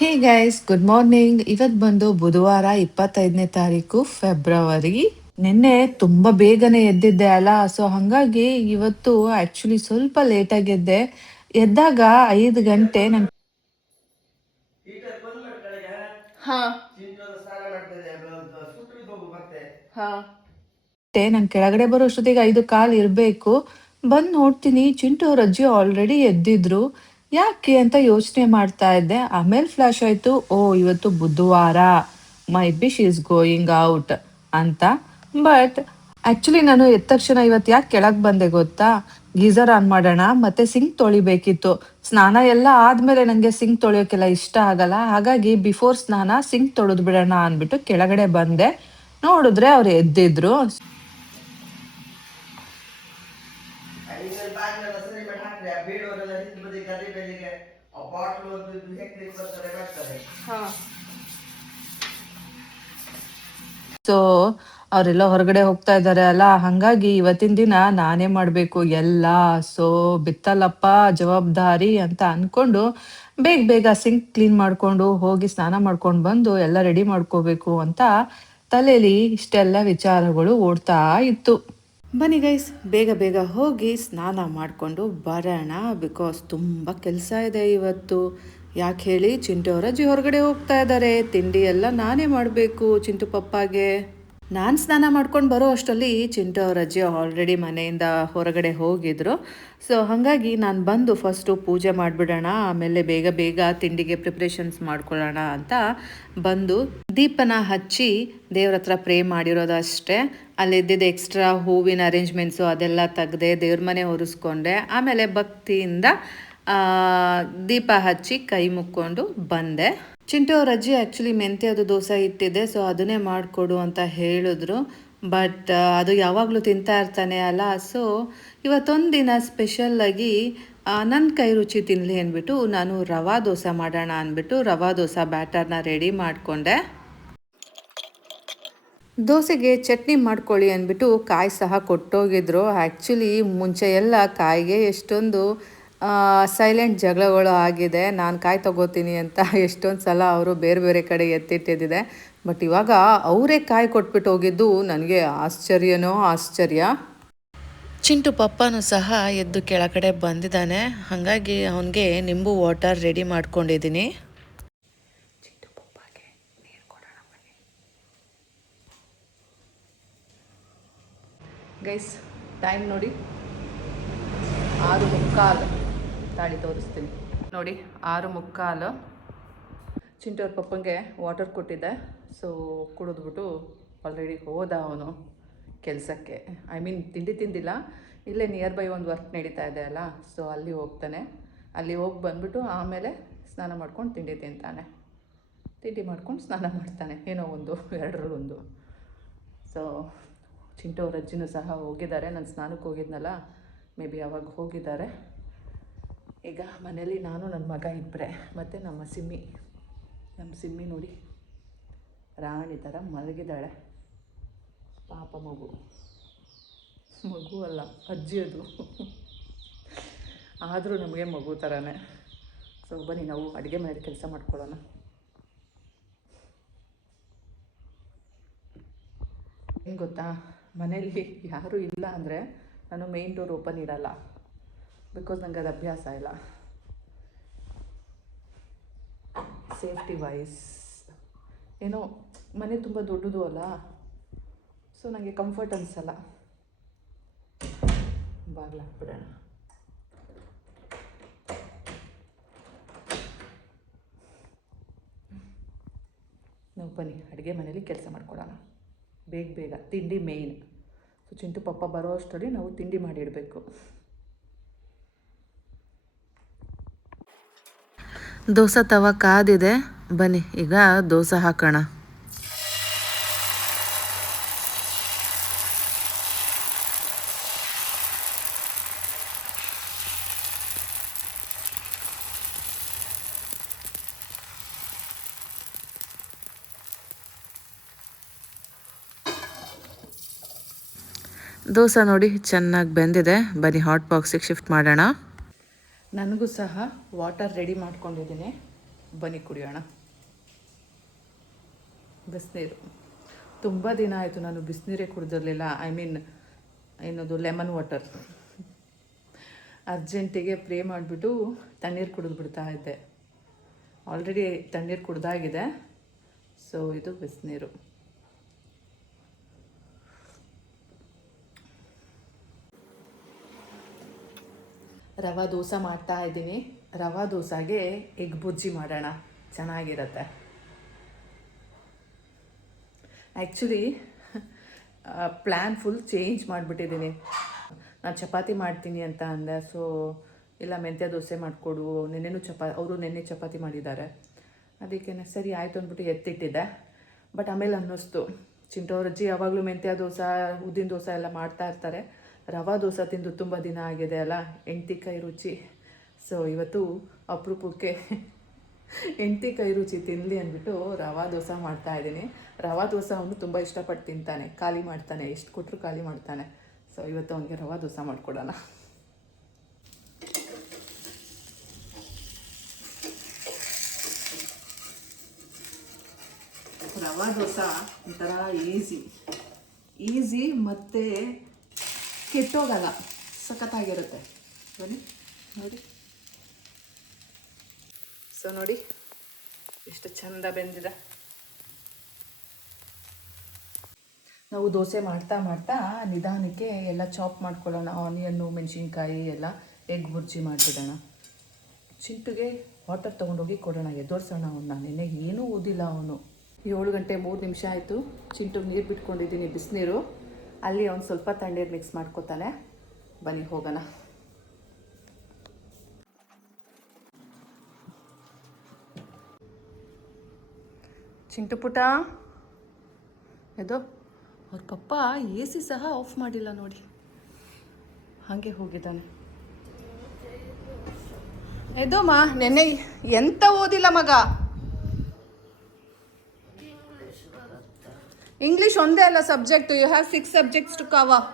Hey guys, good morning. ಇವತ್ತು ಬಂದು ಬುಧವಾರ 25ನೇ ತಾರೀಕು ಫೆಬ್ರವರಿ. ನಿನ್ನೆ ತುಂಬ ಬೇಗನೆ ಎದ್ದಿದ್ದೆ ಅಲ್ಲ, ಸೊ ಹಾಗಾಗಿ ಇವತ್ತು ಆ್ಯಕ್ಚುಲಿ ಸ್ವಲ್ಪ ಲೇಟಾಗಿ ಎದ್ದೆ. ಎದ್ದಾಗ 5 ಗಂಟೆ ಹಾ ಹಾ ನಂಗೆ ಕೆಳಗಡೆ ಬರೋ ಅಷ್ಟೊತ್ತಿಗೆ 5 ಕಾಲು ಇರಬೇಕು. ಬಂದು ನೋಡ್ತೀನಿ ಚಿಂಟು ಅವ್ರ ಅಜ್ಜಿ ಆಲ್ರೆಡಿ ಎದ್ದಿದ್ರು. ಯಾಕೆ ಅಂತ ಯೋಚನೆ ಮಾಡ್ತಾ ಇದ್ದೆ. ಆಮೇಲೆ ಫ್ಲಾಶ್ ಆಯ್ತು, ಓ ಇವತ್ತು ಬುಧವಾರ, ಮೈ B she is going out ಅಂತ. ಬಟ್ ಆಕ್ಚುಲಿ ನಾನು ಎದ್ದ ತಕ್ಷಣ ಇವತ್ತು ಯಾಕೆ ಕೆಳಗೆ ಬಂದೆ ಗೊತ್ತಾ? ಗೀಸರ್ ಆನ್ ಮಾಡೋಣ ಮತ್ತೆ ಸಿಂಕ್ ತೊಳಿಬೇಕಿತ್ತು. ಸ್ನಾನ ಎಲ್ಲ ಆದ್ಮೇಲೆ ನನಗೆ ಸಿಂಕ್ ತೊಳೆಯೋಕೆಲ್ಲ ಇಷ್ಟ ಆಗಲ್ಲ. ಹಾಗಾಗಿ ಬಿಫೋರ್ ಸ್ನಾನ ಸಿಂಕ್ ತೊಳೆದು ಬಿಡೋಣ ಅಂದ್ಬಿಟ್ಟು ಕೆಳಗಡೆ ಬಂದೆ. ನೋಡಿದ್ರೆ ಅವ್ರು ಎದ್ದಿದ್ರು. ಹಾ ಸೊ ಅವರೆಲ್ಲ ಹೊರಗಡೆ ಹೋಗ್ತಾ ಇದ್ದಾರೆ ಅಲ್ಲ, ಹಾಗಾಗಿ ಇವತ್ತಿನ ದಿನ ನಾನೇ ಮಾಡಬೇಕು ಎಲ್ಲ. ಸೊ ಬಿತ್ತಲ್ಲಪ್ಪ ಜವಾಬ್ದಾರಿ ಅಂತ ಅನ್ಕೊಂಡು ಬೇಗ ಬೇಗ ಸಿಂಕ್ ಕ್ಲೀನ್ ಮಾಡಿಕೊಂಡು ಹೋಗಿ ಸ್ನಾನ ಮಾಡ್ಕೊಂಡು ಬಂದು ಎಲ್ಲ ರೆಡಿ ಮಾಡ್ಕೋಬೇಕು ಅಂತ ತಲೆಯಲ್ಲಿ ಇಷ್ಟೆಲ್ಲ ವಿಚಾರಗಳು ಓಡ್ತಾ ಇತ್ತು. ಬನ್ನಿ ಗೈಸ್, ಬೇಗ ಬೇಗ ಹೋಗಿ ಸ್ನಾನ ಮಾಡಿಕೊಂಡು ಬರೋಣ. ಬಿಕಾಸ್ ತುಂಬ ಕೆಲಸ ಇದೆ ಇವತ್ತು. ಯಾಕೆ ಹೇಳಿ, ಚಿಂಟು ಅವರ ಅಜ್ಜಿ ಹೊರಗಡೆ ಹೋಗ್ತಾ ಇದ್ದಾರೆ. ತಿಂಡಿ ಎಲ್ಲ ನಾನೇ ಮಾಡಬೇಕು ಚಿಂಟು ಪಪ್ಪಾಗೆ. ನಾನು ಸ್ನಾನ ಮಾಡ್ಕೊಂಡು ಬರೋ ಅಷ್ಟರಲ್ಲಿ ಚಿಂಟು ಅವ್ರ ಅಜ್ಜಿ ಆಲ್ರೆಡಿ ಮನೆಯಿಂದ ಹೊರಗಡೆ ಹೋಗಿದ್ರು. ಸೊ ಹಾಗಾಗಿ ನಾನು ಬಂದು ಫಸ್ಟು ಪೂಜೆ ಮಾಡಿಬಿಡೋಣ, ಆಮೇಲೆ ಬೇಗ ಬೇಗ ತಿಂಡಿಗೆ ಪ್ರಿಪ್ರೇಷನ್ಸ್ ಮಾಡ್ಕೊಳ್ಳೋಣ ಅಂತ ಬಂದು ದೀಪನ ಹಚ್ಚಿ ದೇವ್ರ ಹತ್ರ ಪ್ರೇ ಮಾಡಿರೋದಷ್ಟೇ. ಅಲ್ಲಿದ್ದಿದ್ದು ಎಕ್ಸ್ಟ್ರಾ ಹೂವಿನ ಅರೇಂಜ್ಮೆಂಟ್ಸು ಅದೆಲ್ಲ ತೆಗ್ದೆ ದೇವ್ರ ಮನೆ ಒರೆಸ್ಕೊಂಡೆ. ಆಮೇಲೆ ಭಕ್ತಿಯಿಂದ ದೀಪ ಹಚ್ಚಿ ಕೈ ಮುಕ್ಕೊಂಡು ಬಂದೆ. ಚಿಂಟು ಅವ್ರ ಅಜ್ಜಿ ಆ್ಯಕ್ಚುಲಿ ಮೆಂತ್ಯದು ದೋಸೆ ಇಟ್ಟಿದ್ದೆ, ಸೊ ಅದನ್ನೇ ಮಾಡಿಕೊಡು ಅಂತ ಹೇಳಿದ್ರು. ಬಟ್ ಅದು ಯಾವಾಗಲೂ ತಿಂತಾ ಇರ್ತಾನೆ ಅಲ್ಲ, ಸೊ ಇವತ್ತೊಂದು ದಿನ ಸ್ಪೆಷಲ್ಲಾಗಿ ನನ್ನ ಕೈ ರುಚಿ ತಿನ್ನಲಿ ಅಂದ್ಬಿಟ್ಟು ನಾನು ರವಾ ದೋಸೆ ಮಾಡೋಣ ಅಂದ್ಬಿಟ್ಟು ರವಾ ದೋಸೆ ಬ್ಯಾಟರ್ನ ರೆಡಿ ಮಾಡಿಕೊಂಡೆ. ದೋಸೆಗೆ ಚಟ್ನಿ ಮಾಡ್ಕೊಳ್ಳಿ ಅಂದ್ಬಿಟ್ಟು ಕಾಯಿ ಸಹ ಕೊಟ್ಟೋಗಿದ್ರು. ಆ್ಯಕ್ಚುಲಿ ಮುಂಚೆ ಎಲ್ಲ ಕಾಯಿಗೆ ಎಷ್ಟೊಂದು ಸೈಲೆಂಟ್ ಜಗಳಗಳು ಆಗಿದೆ. ನಾನು ಕಾಯಿ ತಗೋತೀನಿ ಅಂತ ಎಷ್ಟೊಂದು ಸಲ ಅವರು ಬೇರೆ ಬೇರೆ ಕಡೆ ಎತ್ತಿಟ್ಟಿದ್ದಿದೆ. ಬಟ್ ಇವಾಗ ಅವರೇ ಕಾಯಿ ಕೊಟ್ಬಿಟ್ಟು ಹೋಗಿದ್ದು ನನಗೆ ಆಶ್ಚರ್ಯನೋ ಆಶ್ಚರ್ಯ. ಚಿಂಟು ಪಪ್ಪನೂ ಸಹ ಎದ್ದು ಕೆಳಗಡೆ ಬಂದಿದ್ದಾನೆ, ಹಾಗಾಗಿ ಅವನಿಗೆ ನಿಂಬು ವಾಟರ್ ರೆಡಿ ಮಾಡ್ಕೊಂಡಿದ್ದೀನಿ. ಚಿಂಟು ಪಪ್ಪಗೆ ನೀರು ಕೊಡೋಣ ಬನ್ನಿ ಗೈಸ್. ಟೈಮ್ ನೋಡಿ 6:45. ತಾಳಿ ತೋರಿಸ್ತೀನಿ ನೋಡಿ, 6:45. ಚಿಂಟು ಅವ್ರ ಪಪ್ಪಂಗೆ ವಾಟರ್ ಕೊಟ್ಟಿದ್ದೆ. ಸೊ ಕುಡಿದ್ಬಿಟ್ಟು ಆಲ್ರೆಡಿ ಹೋದ ಅವನು ಕೆಲಸಕ್ಕೆ. ಐ ಮೀನ್ ತಿಂಡಿ ತಿಂದಿಲ್ಲ, ಇಲ್ಲೇ ನಿಯರ್ ಬೈ ಒಂದು ವರ್ಕ್ ನಡೀತಾ ಇದೆ ಅಲ್ಲ, ಸೊ ಅಲ್ಲಿ ಹೋಗ್ತಾನೆ. ಅಲ್ಲಿ ಹೋಗಿ ಬಂದ್ಬಿಟ್ಟು ಆಮೇಲೆ ಸ್ನಾನ ಮಾಡ್ಕೊಂಡು ತಿಂಡಿ ತಿಂತಾನೆ. ತಿಂಡಿ ಮಾಡ್ಕೊಂಡು ಸ್ನಾನ ಮಾಡ್ತಾನೆ, ಏನೋ ಒಂದು ಎರಡರಲ್ಲೊಂದು. ಸೊ ಚಿಂಟು ಅವ್ರ ಅಜ್ಜಿನೂ ಸಹ ಹೋಗಿದ್ದಾರೆ. ನಾನು ಸ್ನಾನಕ್ಕೆ ಹೋಗಿದ್ನಲ್ಲ, ಮೇ ಬಿ ಅವಾಗ ಹೋಗಿದ್ದಾರೆ. ಈಗ ಮನೇಲಿ ನಾನು ನನ್ನ ಮಗ ಇಬ್ಬರೇ, ಮತ್ತು ನಮ್ಮ ಸಿಮ್ಮಿ ನೋಡಿ ರಾಣಿ ಥರ ಮಲಗಿದ್ದಾಳೆ. ಪಾಪ ಮಗು ಅಲ್ಲ, ಅಜ್ಜಿ ಅದು. ಆದರೂ ನಮಗೆ ಮಗು ಥರನೇ. ಸೊ ಬನ್ನಿ ನಾವು ಅಡುಗೆ ಮನೇಲಿ ಕೆಲಸ ಮಾಡ್ಕೊಳ್ಳೋಣ. ಏನು ಗೊತ್ತಾ, ಮನೇಲಿ ಯಾರೂ ಇಲ್ಲ ಅಂದರೆ ನಾನು ಮೇನ್ ಡೋರ್ ಓಪನ್ ಇರಲ್ಲ. ಬಿಕಾಸ್ ನನಗೆ ಅದು ಅಭ್ಯಾಸ ಇಲ್ಲ, ಸೇಫ್ಟಿ ವೈಸ್. ಏನೋ ಮನೆ ತುಂಬ ದೊಡ್ಡದು ಅಲ್ಲ, ಸೊ ನನಗೆ ಕಂಫರ್ಟ್ ಅನಿಸಲ್ಲ. ಬಾಗಿಲು ಹಾಕ್ಬಿಡೋಣ. ನಾವು ಬನ್ನಿ ಅಡುಗೆ ಮನೇಲಿ ಕೆಲಸ ಮಾಡ್ಕೊಳ್ಳೋಣ. ಬೇಗ ಬೇಗ ತಿಂಡಿ ಮೇಯ್ನ್. ಸೊ ಚಿಂಟು ಪಪ್ಪ ಬರೋ ಅಷ್ಟರಲ್ಲಿ ನಾವು ತಿಂಡಿ ಮಾಡಿಡಬೇಕು. ದೋಸೆ ತವ ಕಾದಿದೆ, ಬನ್ನಿ ಈಗ ದೋಸೆ ಹಾಕೋಣ. ದೋಸೆ ನೋಡಿ ಚೆನ್ನಾಗಿ ಬೆಂದಿದೆ. ಬನ್ನಿ ಹಾಟ್ ಬಾಕ್ಸಿಗೆ ಶಿಫ್ಟ್ ಮಾಡೋಣ. ನನಗೂ ಸಹ ವಾಟರ್ ರೆಡಿ ಮಾಡ್ಕೊಂಡಿದ್ದೀನಿ. ಬನ್ನಿ ಕುಡಿಯೋಣ. ಬಿಸಿನೀರು ತುಂಬ ದಿನ ಆಯಿತು ನಾನು ಬಿಸಿನೀರೇ ಕುಡಿದಿರಲಿಲ್ಲ. ಐ ಮೀನ್ ಏನದು ಲೆಮನ್ ವಾಟರ್. ಅರ್ಜೆಂಟಿಗೆ ಪ್ರೇ ಮಾಡಿಬಿಟ್ಟು ತಣ್ಣೀರು ಕುಡಿದು ಬಿಡ್ತಾ ಇದ್ದೆ. ಆಲ್ರೆಡಿ ತಣ್ಣೀರು ಕುಡ್ದಾಗಿದೆ. ಸೊ ಇದು ಬಿಸಿನೀರು. ರವಾ ದೋಸೆ ಮಾಡ್ತಾ ಇದ್ದೀನಿ. ರವಾ ದೋಸೆಗೆ ಎಗ್ ಬುಜ್ಜಿ ಮಾಡೋಣ, ಚೆನ್ನಾಗಿರುತ್ತೆ. ಆ್ಯಕ್ಚುಲಿ ಪ್ಲ್ಯಾನ್ ಫುಲ್ ಚೇಂಜ್ ಮಾಡಿಬಿಟ್ಟಿದ್ದೀನಿ. ನಾನು ಚಪಾತಿ ಮಾಡ್ತೀನಿ ಅಂತ ಅಂದೆ. ಸೊ ಇಲ್ಲ ಮೆಂತ್ಯ ದೋಸೆ ಮಾಡಿಕೊಡು, ಅವರು ನೆನ್ನೆ ಚಪಾತಿ ಮಾಡಿದ್ದಾರೆ. ಅದಕ್ಕೆ ಸರಿ ಆಯಿತು ಅಂದ್ಬಿಟ್ಟು ಎತ್ತಿಟ್ಟಿದ್ದೆ. ಬಟ್ ಆಮೇಲೆ ಅನ್ನಿಸ್ತು, ಚಿಂಟೋರಜ್ಜಿ ಯಾವಾಗಲೂ ಮೆಂತ್ಯ ದೋಸೆ, ಉದ್ದಿನ ದೋಸೆ ಎಲ್ಲ ಮಾಡ್ತಾ ಇರ್ತಾರೆ. ರವಾ ದೋಸೆ ತಿಂದು ತುಂಬ ದಿನ ಆಗಿದೆ ಅಲ್ಲ, ಹೆಂಡ್ತಿ ಕೈ ರುಚಿ. ಸೊ ಇವತ್ತು ಅಪರೂಪಕ್ಕೆ ಹೆಂಡ್ತಿ ಕೈ ರುಚಿ ತಿನ್ನಲಿ ಅಂದ್ಬಿಟ್ಟು ರವಾ ದೋಸೆ ಮಾಡ್ತಾಯಿದ್ದೀನಿ. ರವಾ ದೋಸೆ ಅವನು ತುಂಬ ಇಷ್ಟಪಟ್ಟು ತಿಂತಾನೆ, ಖಾಲಿ ಮಾಡ್ತಾನೆ, ಎಷ್ಟು ಕೊಟ್ಟರು ಖಾಲಿ ಮಾಡ್ತಾನೆ. ಸೊ ಇವತ್ತು ಅವನಿಗೆ ರವಾ ದೋಸೆ ಮಾಡಿಕೊಡೋಣ. ರವಾ ದೋಸೆ ಒಂಥರ ಈಸಿ ಮತ್ತು ಕೆಟ್ಟೋಗಲ್ಲ, ಸಖತ್ತಾಗಿರುತ್ತೆ. ಬನ್ನಿ ನೋಡಿ. ಸೊ ನೋಡಿ ಎಷ್ಟು ಚಂದ ಬೆಂದಿದೆ. ನಾವು ದೋಸೆ ಮಾಡ್ತಾ ಮಾಡ್ತಾ ನಿಧಾನಕ್ಕೆ ಎಲ್ಲ ಚಾಪ್ ಮಾಡ್ಕೊಳ್ಳೋಣ. ಆನಿಯನ್ನು, ಮೆಣಸಿನ್ಕಾಯಿ ಎಲ್ಲ ಎಗ್ ಬುರ್ಜಿ ಮಾಡಿಬಿಡೋಣ. ಚಿಂಟುಗೆ ವಾಟರ್ ತೊಗೊಂಡೋಗಿ ಕೊಡೋಣ, ಎದ್ದೋರ್ಸೋಣ ಅವನ್ನ. ನೆನ್ನೆ ಏನೂ ಓದಿಲ್ಲ ಅವನು. 7 ಗಂಟೆ 3 ನಿಮಿಷ ಆಯಿತು. ಚಿಂಟುಗೆ ನೀರು ಬಿಟ್ಕೊಂಡಿದ್ದೀನಿ, ಬಿಸಿನೀರು. ಅಲ್ಲಿ ಅವ್ನು ಸ್ವಲ್ಪ ತಣ್ಣೀರು ಮಿಕ್ಸ್ ಮಾಡ್ಕೊತಾನೆ. ಬನ್ನಿ ಹೋಗೋಣ. ಚಿಂಟು ಪುಟ ಇದು ಅವ್ರ ಪಪ್ಪ AC ಸಹ ಆಫ್ ಮಾಡಿಲ್ಲ ನೋಡಿ, ಹಾಗೆ ಹೋಗಿದ್ದಾನೆ. ಎದೋಮ್ಮ, ನೆನ್ನೆ ಎಂತ ಓದಿಲ್ಲ ಮಗ. ಇಂಗ್ಲೀಷ್ ಒಂದೇ ಅಲ್ಲ subject, you have 6 subjects to cover.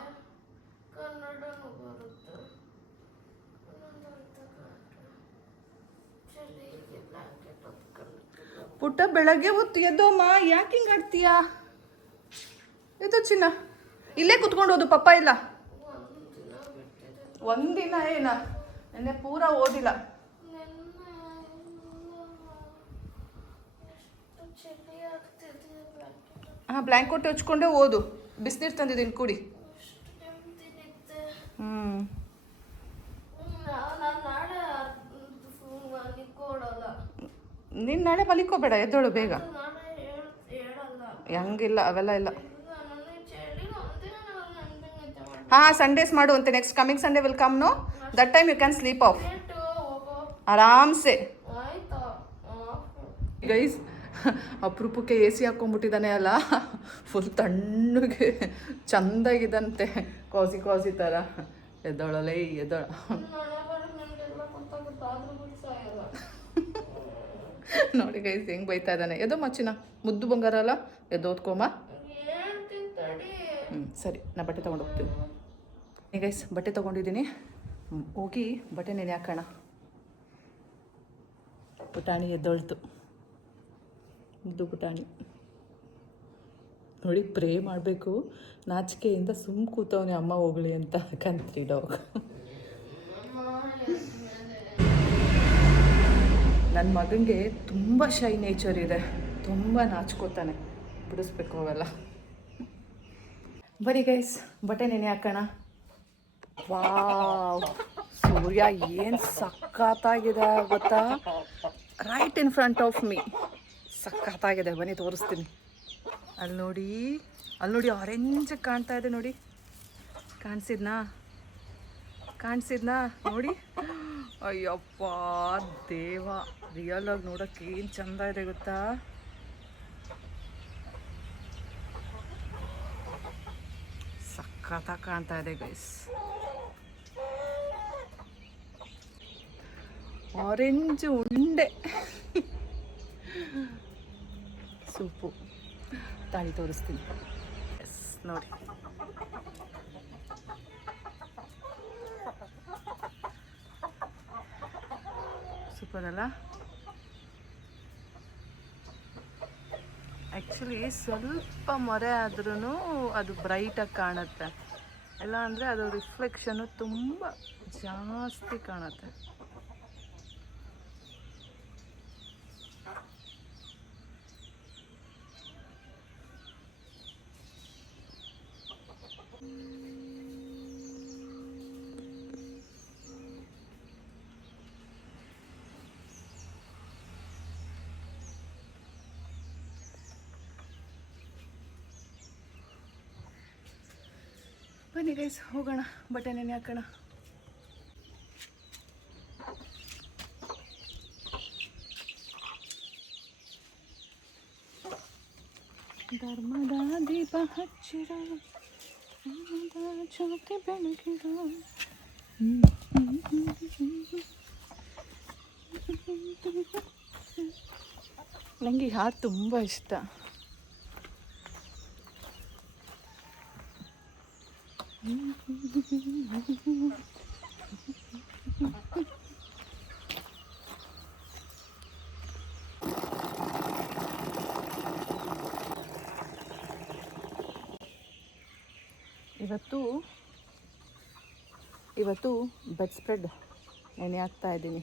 ಪುಟ್ಟ ಬೆಳಗ್ಗೆ ಹೊತ್ತು ಎದ್ದೋಮ್ಮ, ಯಾಕೆ ಹಿಂಗೆ ಆಡ್ತೀಯಾ? ಎದ್ದು ಚಿನ್ನ, ಇಲ್ಲೇ ಕುತ್ಕೊಂಡು ಓದು, ಪಪ್ಪ ಇಲ್ಲ. ಒಂದಿನ ಏನ, ನೆನ್ನೆ ಪೂರ ಓದಿಲ್ಲ. ಹಾಂ, ಬ್ಲ್ಯಾಂಕೆಟ್ ಹಚ್ಕೊಂಡೆ ಓದು. ಬಿಸಿನೀರು ತಂದಿದ್ದೀನಿ ಕುಡಿ. ನೀನು ನಾಳೆ ಮಲಿಕೋಬೇಡ, ಎದ್ದೋಳು ಬೇಗ. ಹಂಗಿಲ್ಲ, ಅವೆಲ್ಲ ಇಲ್ಲ. ಹಾಂ, ಸಂಡೇಸ್ ಮಾಡು ಅಂತೆ. Next coming Sunday will come, no that time you can sleep off ಆರಾಮ್ಸೆ. ಗೈಸ್, ಅಪರೂಪಕ್ಕೆ AC ಹಾಕ್ಕೊಂಡ್ಬಿಟ್ಟಿದ್ದಾನೆ ಅಲ್ಲ, ಫುಲ್ ತಣ್ಣಗೆ ಚಂದಾಗಿದ್ದಂತೆ, ಕಾಸಿ ಥರ. ಎದ್ದೋಳಲೇ, ಎದ್ದೋಳ. ನೋಡಿ ಗೈಸ್ ಹೆಂಗೆ ಬೈತಾ ಇದ್ದಾನೆ. ಎದೋ ಮಚ್ಚಿನ ಮುದ್ದು ಬಂಗಾರ ಅಲ್ಲ, ಎದ್ದು ಓದ್ಕೊಮ್ಮ. ಸರಿ, ನಾ ಬಟ್ಟೆ ತೊಗೊಂಡು ಹೋಗ್ತೀನಿ. ಗೈಸ್ ಬಟ್ಟೆ ತೊಗೊಂಡಿದ್ದೀನಿ, ಹೋಗಿ ಬಟ್ಟೆ ನೆನೆ ಹಾಕೋಣ. ಪುಟಾಣಿ ಎದ್ದೊಳ್ತು, ಮುದ್ದು ಪುಟಾಣಿ. ನೋಡಿ, ಪ್ರೇ ಮಾಡಬೇಕು, ನಾಚಿಕೆಯಿಂದ ಸುಮ್ಮ ಕೂತವನೇ ಅಮ್ಮ ಹೋಗಲಿ ಅಂತ. ಕಂತ್ರಿ ಡಾಗ್. ನನ್ನ ಮಗನಿಗೆ ತುಂಬ ಶೈ ನೇಚರ್ ಇದೆ, ತುಂಬ ನಾಚ್ಕೋತಾನೆ, ಬಿಡಿಸ್ಬೇಕು ಅವೆಲ್ಲ. ಬರೀ ಗೈಸ್ ಬಟ್ಟೆ ನೆನೆ ಹಾಕೋಣ. ವಾವ್, ಸೂರ್ಯ ಏನು ಸಖತ್ತಾಗಿದೆ ಗೊತ್ತಾ, right in front of me. ಸಖತ್ತಾಗಿದೆ, ಬನ್ನಿ ತೋರಿಸ್ತೀನಿ. ಅಲ್ಲಿ ನೋಡಿ ಆರೆಂಜ್ ಕಾಣ್ತಾ ಇದೆ ನೋಡಿ. ಕಾಣಿಸಿದ್ನಾ ನೋಡಿ. ಅಯ್ಯಪ್ಪ ದೇವ, ರಿಯಲ್ ಆಗಿ ನೋಡೋಕೆ ಏನು ಚಂದ ಇದೆ ಗೊತ್ತಾ. ಸಖತ್ತಾಗಿ ಕಾಣ್ತಾ ಇದೆ ಗೈಸ್. ಆರೆಂಜ್ ಉಂಡೆ ಸೂಪು. ತಾಳಿ ತೋರಿಸ್ತೀನಿ. ಎಸ್ ನೋಡಿ, ಸೂಪರ್ ಅಲ್ಲ. ಆ್ಯಕ್ಚುಲಿ ಸ್ವಲ್ಪ ಮೊರೆ ಆದ್ರೂ ಅದು ಬ್ರೈಟಾಗಿ ಕಾಣುತ್ತೆ, ಇಲ್ಲ ಅಂದರೆ ಅದು ರಿಫ್ಲೆಕ್ಷನ್ನು ತುಂಬ ಜಾಸ್ತಿ ಕಾಣುತ್ತೆ. ಬನ್ನಿ ಗೈಸ್, ಹೋಗೋಣ, ಬಟ್ಟೆ ನೆನೆ ಹಾಕೋಣ. ಧರ್ಮದ ದೀಪ ಹಚ್ಚಿರ, ಜ್ಯೋತಿ ಬೆಳಗಿರ. ನನಗೆ ಈ ಹಾಡು ತುಂಬ ಇಷ್ಟ. ಇವತ್ತು ಬೆಡ್ ಸ್ಪ್ರೆಡ್ ನೆನೆ ಹಾಕ್ತಾ ಇದ್ದೀನಿ.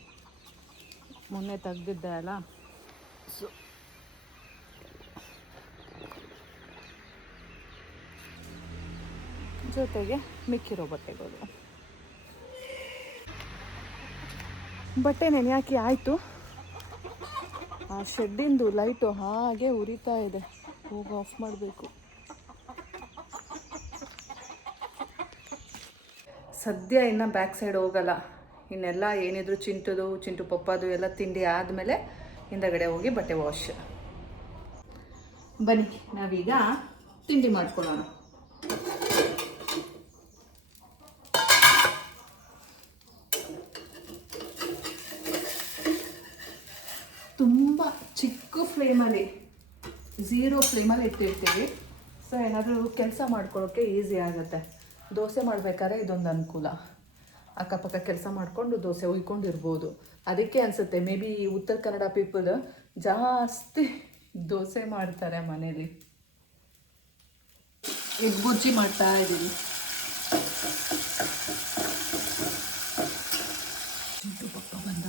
ಮೊನ್ನೆ ತೆಗ್ದಿದ್ದೆ ಅಲ್ಲ, ಸೊ ಜೊತೆಗೆ ಮಿಕ್ಕಿರೋ ಬಟ್ಟೆಗಳು. ಬಟ್ಟೆ ನೆನೆ ಹಾಕಿ ಆಯಿತು. ಆ ಶೆಡ್ಡಿಂದು ಲೈಟು ಹಾಗೆ ಉರಿತಾ ಇದೆ, ಹೋಗಿ ಆಫ್ ಮಾಡಬೇಕು. ಸದ್ಯ ಇನ್ನು ಬ್ಯಾಕ್ ಸೈಡ್ ಹೋಗಲ್ಲ, ಇನ್ನೆಲ್ಲ ಏನಿದ್ರು ಚಿಂಟು ಪಪ್ಪದು ಎಲ್ಲ ತಿಂಡಿ ಆದಮೇಲೆ ಹಿಂದಗಡೆ ಹೋಗಿ ಬಟ್ಟೆ ವಾಶ್. ಬನ್ನಿ ನಾವೀಗ ತಿಂಡಿ ಮಾಡ್ಕೊಳ್ಳೋಣ. ತುಂಬ ಚಿಕ್ಕ ಫ್ಲೇಮಲ್ಲಿ, 0 ಫ್ಲೇಮಲ್ಲಿ ಇಟ್ಟಿರ್ತೀವಿ. ಸೊ ಏನಾದರೂ ಕೆಲಸ ಮಾಡ್ಕೊಳ್ಳೋಕ್ಕೆ ಈಸಿ ಆಗುತ್ತೆ. ದೋಸೆ ಮಾಡಬೇಕಾದ್ರೆ ಇದೊಂದು ಅನುಕೂಲ, ಅಕ್ಕಪಕ್ಕ ಕೆಲಸ ಮಾಡಿಕೊಂಡು ದೋಸೆ ಹುಯ್ಕೊಂಡಿರ್ಬೋದು. ಅದಕ್ಕೆ ಅನಿಸುತ್ತೆ may be Uttara Kannada people ಜಾಸ್ತಿ ದೋಸೆ ಮಾಡ್ತಾರೆ ಮನೇಲಿ. ಎಗ್ ಬುರ್ಜಿ ಮಾಡ್ತಾ ಇದ್ದೀನಿ. ಪಪ್ಪ ಬಂದ.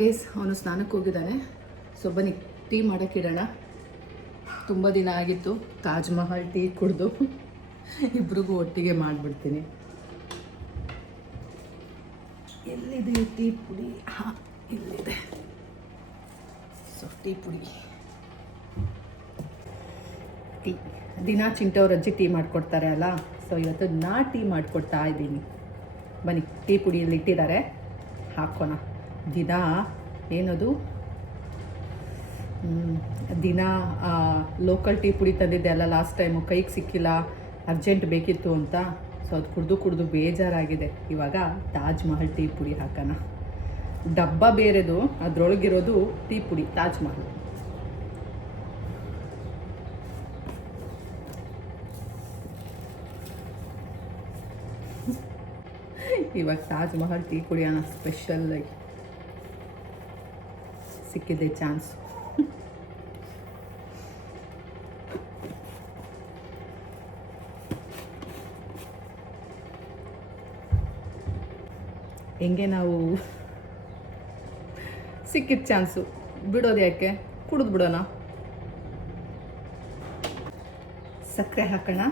ಗೈಸ್, ಅವನು ಸ್ನಾನಕ್ಕೆ ಹೋಗಿದ್ದಾನೆ. ಸೊ ಬನ್ನಿ ಟೀ ಮಾಡೋಕ್ಕಿಡೋಣ. ತುಂಬ ದಿನ ಆಗಿತ್ತು ತಾಜ್ ಮಹಲ್ ಟೀ ಕುಡಿದು, ಇಬ್ರಿಗೂ ಒಟ್ಟಿಗೆ ಮಾಡಿಬಿಡ್ತೀನಿ. ಎಲ್ಲಿದೆ ಟೀ ಪುಡಿ? ಹಾಂ, ಇಲ್ಲಿದೆ. ಸೊ ಟೀ ಪುಡಿ, ಟೀ ದಿನ ಚಿಂಟವ್ರ ಅಜ್ಜಿ ಟೀ ಮಾಡಿಕೊಡ್ತಾರೆ ಅಲ್ಲ, ಸೊ ಇವತ್ತು ನಾ ಟೀ ಮಾಡಿಕೊಡ್ತಾ ಇದ್ದೀನಿ. ಬನ್ನಿ ಟೀ ಪುಡಿಯಲ್ಲಿ ಇಟ್ಟಿದ್ದಾರೆ, ಹಾಕೋಣ. ದಿನ ಏನದು ದಿನ ಲೋಕಲ್ ಟೀ ಪುಡಿ ತಂದಿದ್ದೆ ಅಲ್ಲ ಲಾಸ್ಟ್ ಟೈಮು, ಕೈಗೆ ಸಿಕ್ಕಿಲ್ಲ, ಅರ್ಜೆಂಟ್ ಬೇಕಿತ್ತು ಅಂತ. ಸೊ ಅದು ಕುಡಿದು ಬೇಜಾರಾಗಿದೆ. ಇವಾಗ ತಾಜ್ ಮಹಲ್ ಟೀ ಪುಡಿ ಹಾಕೋಣ. ಡಬ್ಬ ಬೇರೆದು, ಅದರೊಳಗಿರೋದು ಟೀ ಪುಡಿ ತಾಜ್ ಮಹಲ್. ಇವಾಗ ತಾಜ್ ಮಹಲ್ ಟೀ ಕುಡಿಯೋಣ. ಸ್ಪೆಷಲ್ ಸಿಕ್ಕಿದೆ ಚಾನ್ಸ್. ಹೆಂಗೆ ನಾವು ಸಿಕ್ಕಿದ ಚಾನ್ಸು ಬಿಡೋದು ಯಾಕೆ, ಕುಡಿದು ಬಿಡೋಣ. ಸಕ್ಕರೆ ಹಾಕೋಣ.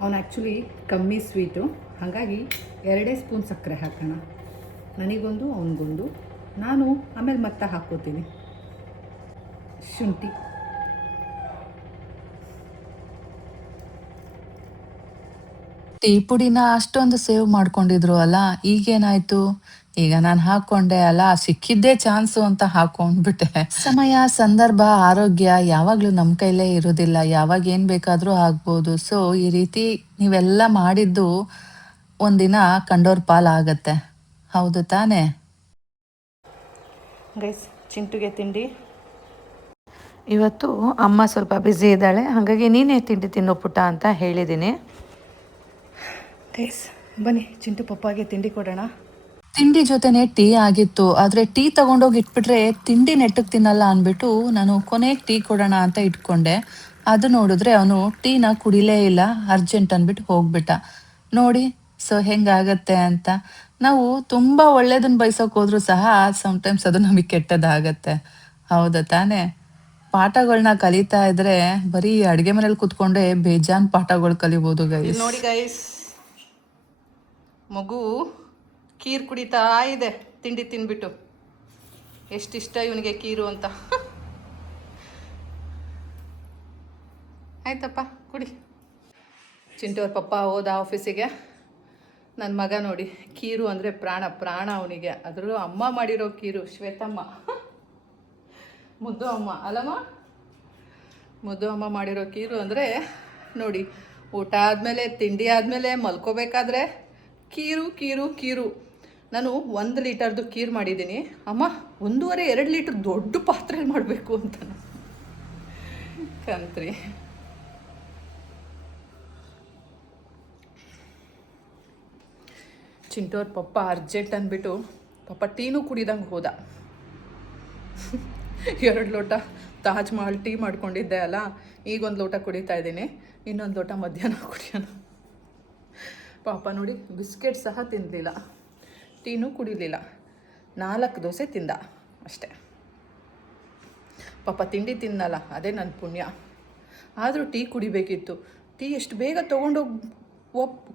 ಅವನು ಆ್ಯಕ್ಚುಲಿ ಕಮ್ಮಿ ಸ್ವೀಟು, ಹಾಗಾಗಿ 2 ಸ್ಪೂನ್ ಸಕ್ಕರೆ ಹಾಕೋಣ. ನನಗೊಂದು ಅವನಿಗೊಂದು, ನಾನು ಆಮೇಲೆ ಮತ್ತೆ ಹಾಕ್ಕೋತೀನಿ. ಶುಂಠಿ, ಟೀ ಪುಡಿನ ಅಷ್ಟೊಂದು ಸೇವ್ ಮಾಡ್ಕೊಂಡಿದ್ರು ಅಲ್ಲ, ಈಗೇನಾಯ್ತು? ಈಗ ನಾನು ಹಾಕೊಂಡೆ ಅಲ್ಲ, ಸಿಕ್ಕಿದ್ದೇ ಚಾನ್ಸು ಅಂತ ಹಾಕೊಂಡ್ಬಿಟ್ಟೆ. ಸಮಯ, ಸಂದರ್ಭ, ಆರೋಗ್ಯ ಯಾವಾಗ್ಲೂ ನಮ್ಮ ಕೈಲೇ ಇರೋದಿಲ್ಲ, ಯಾವಾಗ ಏನ್ ಬೇಕಾದ್ರೂ ಆಗ್ಬೋದು. ಸೊ ಈ ರೀತಿ ನೀವೆಲ್ಲ ಮಾಡಿದ್ದು ಒಂದಿನ ಕಂಡೋರ್ ಪಾಲ್ ಆಗತ್ತೆ, ಹೌದು ತಾನೇ? ಗೈಸ್ ಚಿಂಟುಗೆ ತಿಂಡಿ. ಇವತ್ತು ಅಮ್ಮ ಸ್ವಲ್ಪ ಬ್ಯುಸಿ ಇದ್ದಾಳೆ, ಹಾಗಾಗಿ ನೀನೇ ತಿಂಡಿ ತಿನ್ನೋ ಪುಟ್ಟ ಅಂತ ಹೇಳಿದ್ದೀನಿ. ಗೈಸ್ ಬನ್ನಿ ಚಿಂಟು ಪಪ್ಪಾಗೆ ತಿಂಡಿ ಕೊಡೋಣ. ತಿಂಡಿ ಜೊತೆನೆ ಟೀ ಆಗಿತ್ತು, ಆದರೆ ಟೀ ತಗೊಂಡೋಗಿ ಇಟ್ಬಿಟ್ರೆ ತಿಂಡಿ ನೆಟ್ಟಗೆ ತಿನ್ನಲ್ಲ ಅಂದ್ಬಿಟ್ಟು ನಾನು ಕೊನೆಗೆ ಟೀ ಕೊಡೋಣ ಅಂತ ಇಟ್ಕೊಂಡೆ. ಅದು ನೋಡಿದ್ರೆ ಅವನು ಟೀನ ಕುಡಿಲೇ ಇಲ್ಲ, ಅರ್ಜೆಂಟ್ ಅಂದ್ಬಿಟ್ಟು ಹೋಗ್ಬಿಟ್ಟ. ನೋಡಿ ಸೊ ಹೆಂಗಾಗತ್ತೆ ಅಂತ. ನಾವು ತುಂಬ ಒಳ್ಳೇದನ್ನ ಬಯಸೋಕೆ ಹೋದ್ರೂ ಸಹ ಸಮ್ಟೈಮ್ಸ್ ಅದು ನಮಗೆ ಕೆಟ್ಟದಾಗತ್ತೆ, ಹೌದಾ ತಾನೇ? ಪಾಠಗಳನ್ನ ಕಲಿತಾ ಇದ್ರೆ ಬರೀ ಅಡುಗೆ ಮನೇಲಿ ಕೂತ್ಕೊಂಡೆ ಬೇಜಾನ್ ಪಾಠಗಳು ಕಲಿಬೋದು ಗೈಸ್. ನೋಡಿ ಗೈಸ್, ಮಗು ಕೀರು ಕುಡಿತಾ ಇದೆ ತಿಂಡಿ ತಿನ್ಬಿಟ್ಟು. ಎಷ್ಟಿಷ್ಟ ಇವನಿಗೆ ಕೀರು ಅಂತ. ಆಯ್ತಪ್ಪ ಕುಡಿ. ಚಿಂಟು ಅವ್ರ ಪಪ್ಪ ಹೋದ ಆಫೀಸಿಗೆ. ನನ್ನ ಮಗ ನೋಡಿ ಕೀರು ಅಂದರೆ ಪ್ರಾಣ ಪ್ರಾಣ ಅವನಿಗೆ. ಅದರಲ್ಲೂ ಅಮ್ಮ ಮಾಡಿರೋ ಕೀರು, ಶ್ವೇತಮ್ಮ ಮುದ್ದು ಅಮ್ಮ ಅಲ್ಲಮ್ಮ, ಮುದ್ದು ಅಮ್ಮ ಮಾಡಿರೋ ಕೀರು ಅಂದರೆ ನೋಡಿ, ಊಟ ಆದಮೇಲೆ ತಿಂಡಿ ಆದಮೇಲೆ ಮಲ್ಕೋಬೇಕಾದ್ರೆ ಕೀರು ಕೀರು ಕೀರು. ನಾನು 1 ಲೀಟರ್ದು ಕೀರು ಮಾಡಿದ್ದೀನಿ, ಅಮ್ಮ 1.5-2 ಲೀಟ್ರ್ ದೊಡ್ಡ ಪಾತ್ರೆಯಲ್ಲಿ ಮಾಡಬೇಕು ಅಂತ ಕಂತ್ರಿ. ಚಿಂಟೋರ್ ಪಪ್ಪ ಅರ್ಜೆಂಟ್ ಅಂದ್ಬಿಟ್ಟು ಪಾಪ ಟೀನೂ ಕುಡಿದಂಗೆ ಹೋದ. 2 ಲೋಟ ತಾಜ್ ಮಹಲ್ ಟೀ ಮಾಡ್ಕೊಂಡಿದ್ದೆ ಅಲ್ಲ, ಈಗ 1 ಲೋಟ ಕುಡಿತಾ ಇದ್ದೀನಿ, ಇನ್ನೊಂದು ಲೋಟ ಮಧ್ಯಾಹ್ನ ಕುಡಿಯೋಣ. ಪಾಪ ನೋಡಿ ಬಿಸ್ಕೆಟ್ ಸಹ ತಿನ್ನಲಿಲ್ಲ, ಟೀನೂ ಕುಡಿಲಿಲ್ಲ, 4 ದೋಸೆ ತಿಂದ ಅಷ್ಟೆ. ಪಾಪ ತಿಂಡಿ ತಿನ್ನಲ್ಲ, ಅದೇ ನನ್ನ ಪುಣ್ಯ. ಆದರೂ ಟೀ ಕುಡಿಬೇಕಿತ್ತು. ಟೀ ಎಷ್ಟು ಬೇಗ ತೊಗೊಂಡೋಗಿ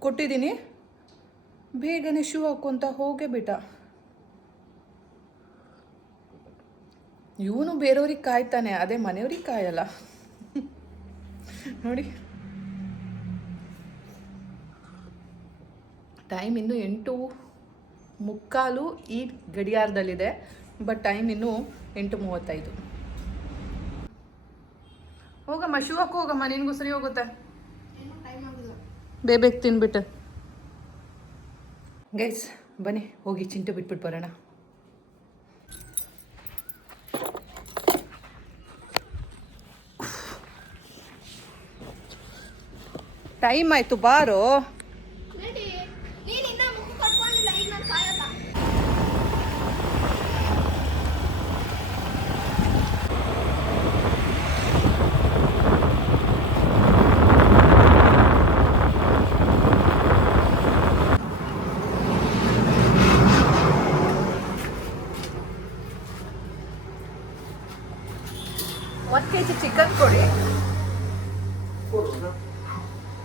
ಕೊಟ್ಟಿದ್ದೀನಿ, ಬೇಗನೆ ಶೂ ಹಾಕ್ಕೊತ ಹೋಗೇ ಬಿಟ್ಟ. ಇವನು ಬೇರೆಯವ್ರಿಗೆ ಕಾಯ್ತಾನೆ, ಅದೇ ಮನೆಯವ್ರಿಗೆ ಕಾಯಲ್ಲ. ನೋಡಿ ಟೈಮ್ ಇನ್ನೂ 8:45 ಈ ಗಡಿಯಾರದಲ್ಲಿದೆ, ಬಟ್ ಟೈಮ್ ಇನ್ನೂ 8:35. ಹೋಗಮ್ಮ ಶೂ ಹಾಕೋ, ಹೋಗಮ್ಮ, ನಿನಗೂ ಸರಿ ಹೋಗುತ್ತೆ. ಬೇಗ ತಿನ್ಬಿಟ್ಟು. ಗೈಸ್ ಬನ್ನಿ ಹೋಗಿ ಚಿಂಟು ಬಿಟ್ಬಿಟ್ಟು ಬರೋಣ. ಟೈಮ್ ಆಯ್ತು, ಬಾರೋ. kg ಚಿಕನ್ ಕೊಡಿ.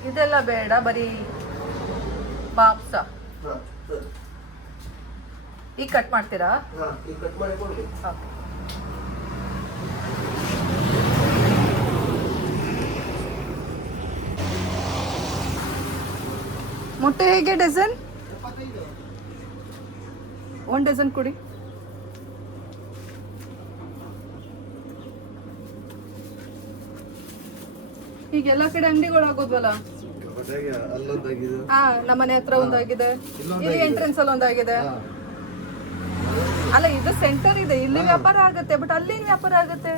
ಇದೆಲ್ಲ ಬೇಡ, ಬರೀ ಮಾಂಸ. ಈಗ ಕಟ್ ಮಾಡ್ತೀರಾ? ಓಕೆ. ಮೊಟ್ಟೆ ಹೇಗೆ ಡಜನ್? 1 ಡಜನ್ ಕೊಡಿ. ಈಗ ಎಲ್ಲ ಕಡೆ ಅಂಗಡಿಗಳು ಆಗೋದ್ವಲ್ಲ. ನಮ್ಮನೆ ಹತ್ರ ಒಂದಾಗಿದೆ, ಇಲ್ಲಿ ಎಂಟ್ರೆನ್ಸ್ ಅಲ್ಲಿ ಒಂದಾಗಿದೆ. ಅಲ್ಲ ಇದು ಸೆಂಟರ್ ಇದೆ, ಇಲ್ಲಿ ವ್ಯಾಪಾರ ಆಗುತ್ತೆ, ಬಟ್ ಅಲ್ಲಿ ವ್ಯಾಪಾರ ಆಗುತ್ತೆ.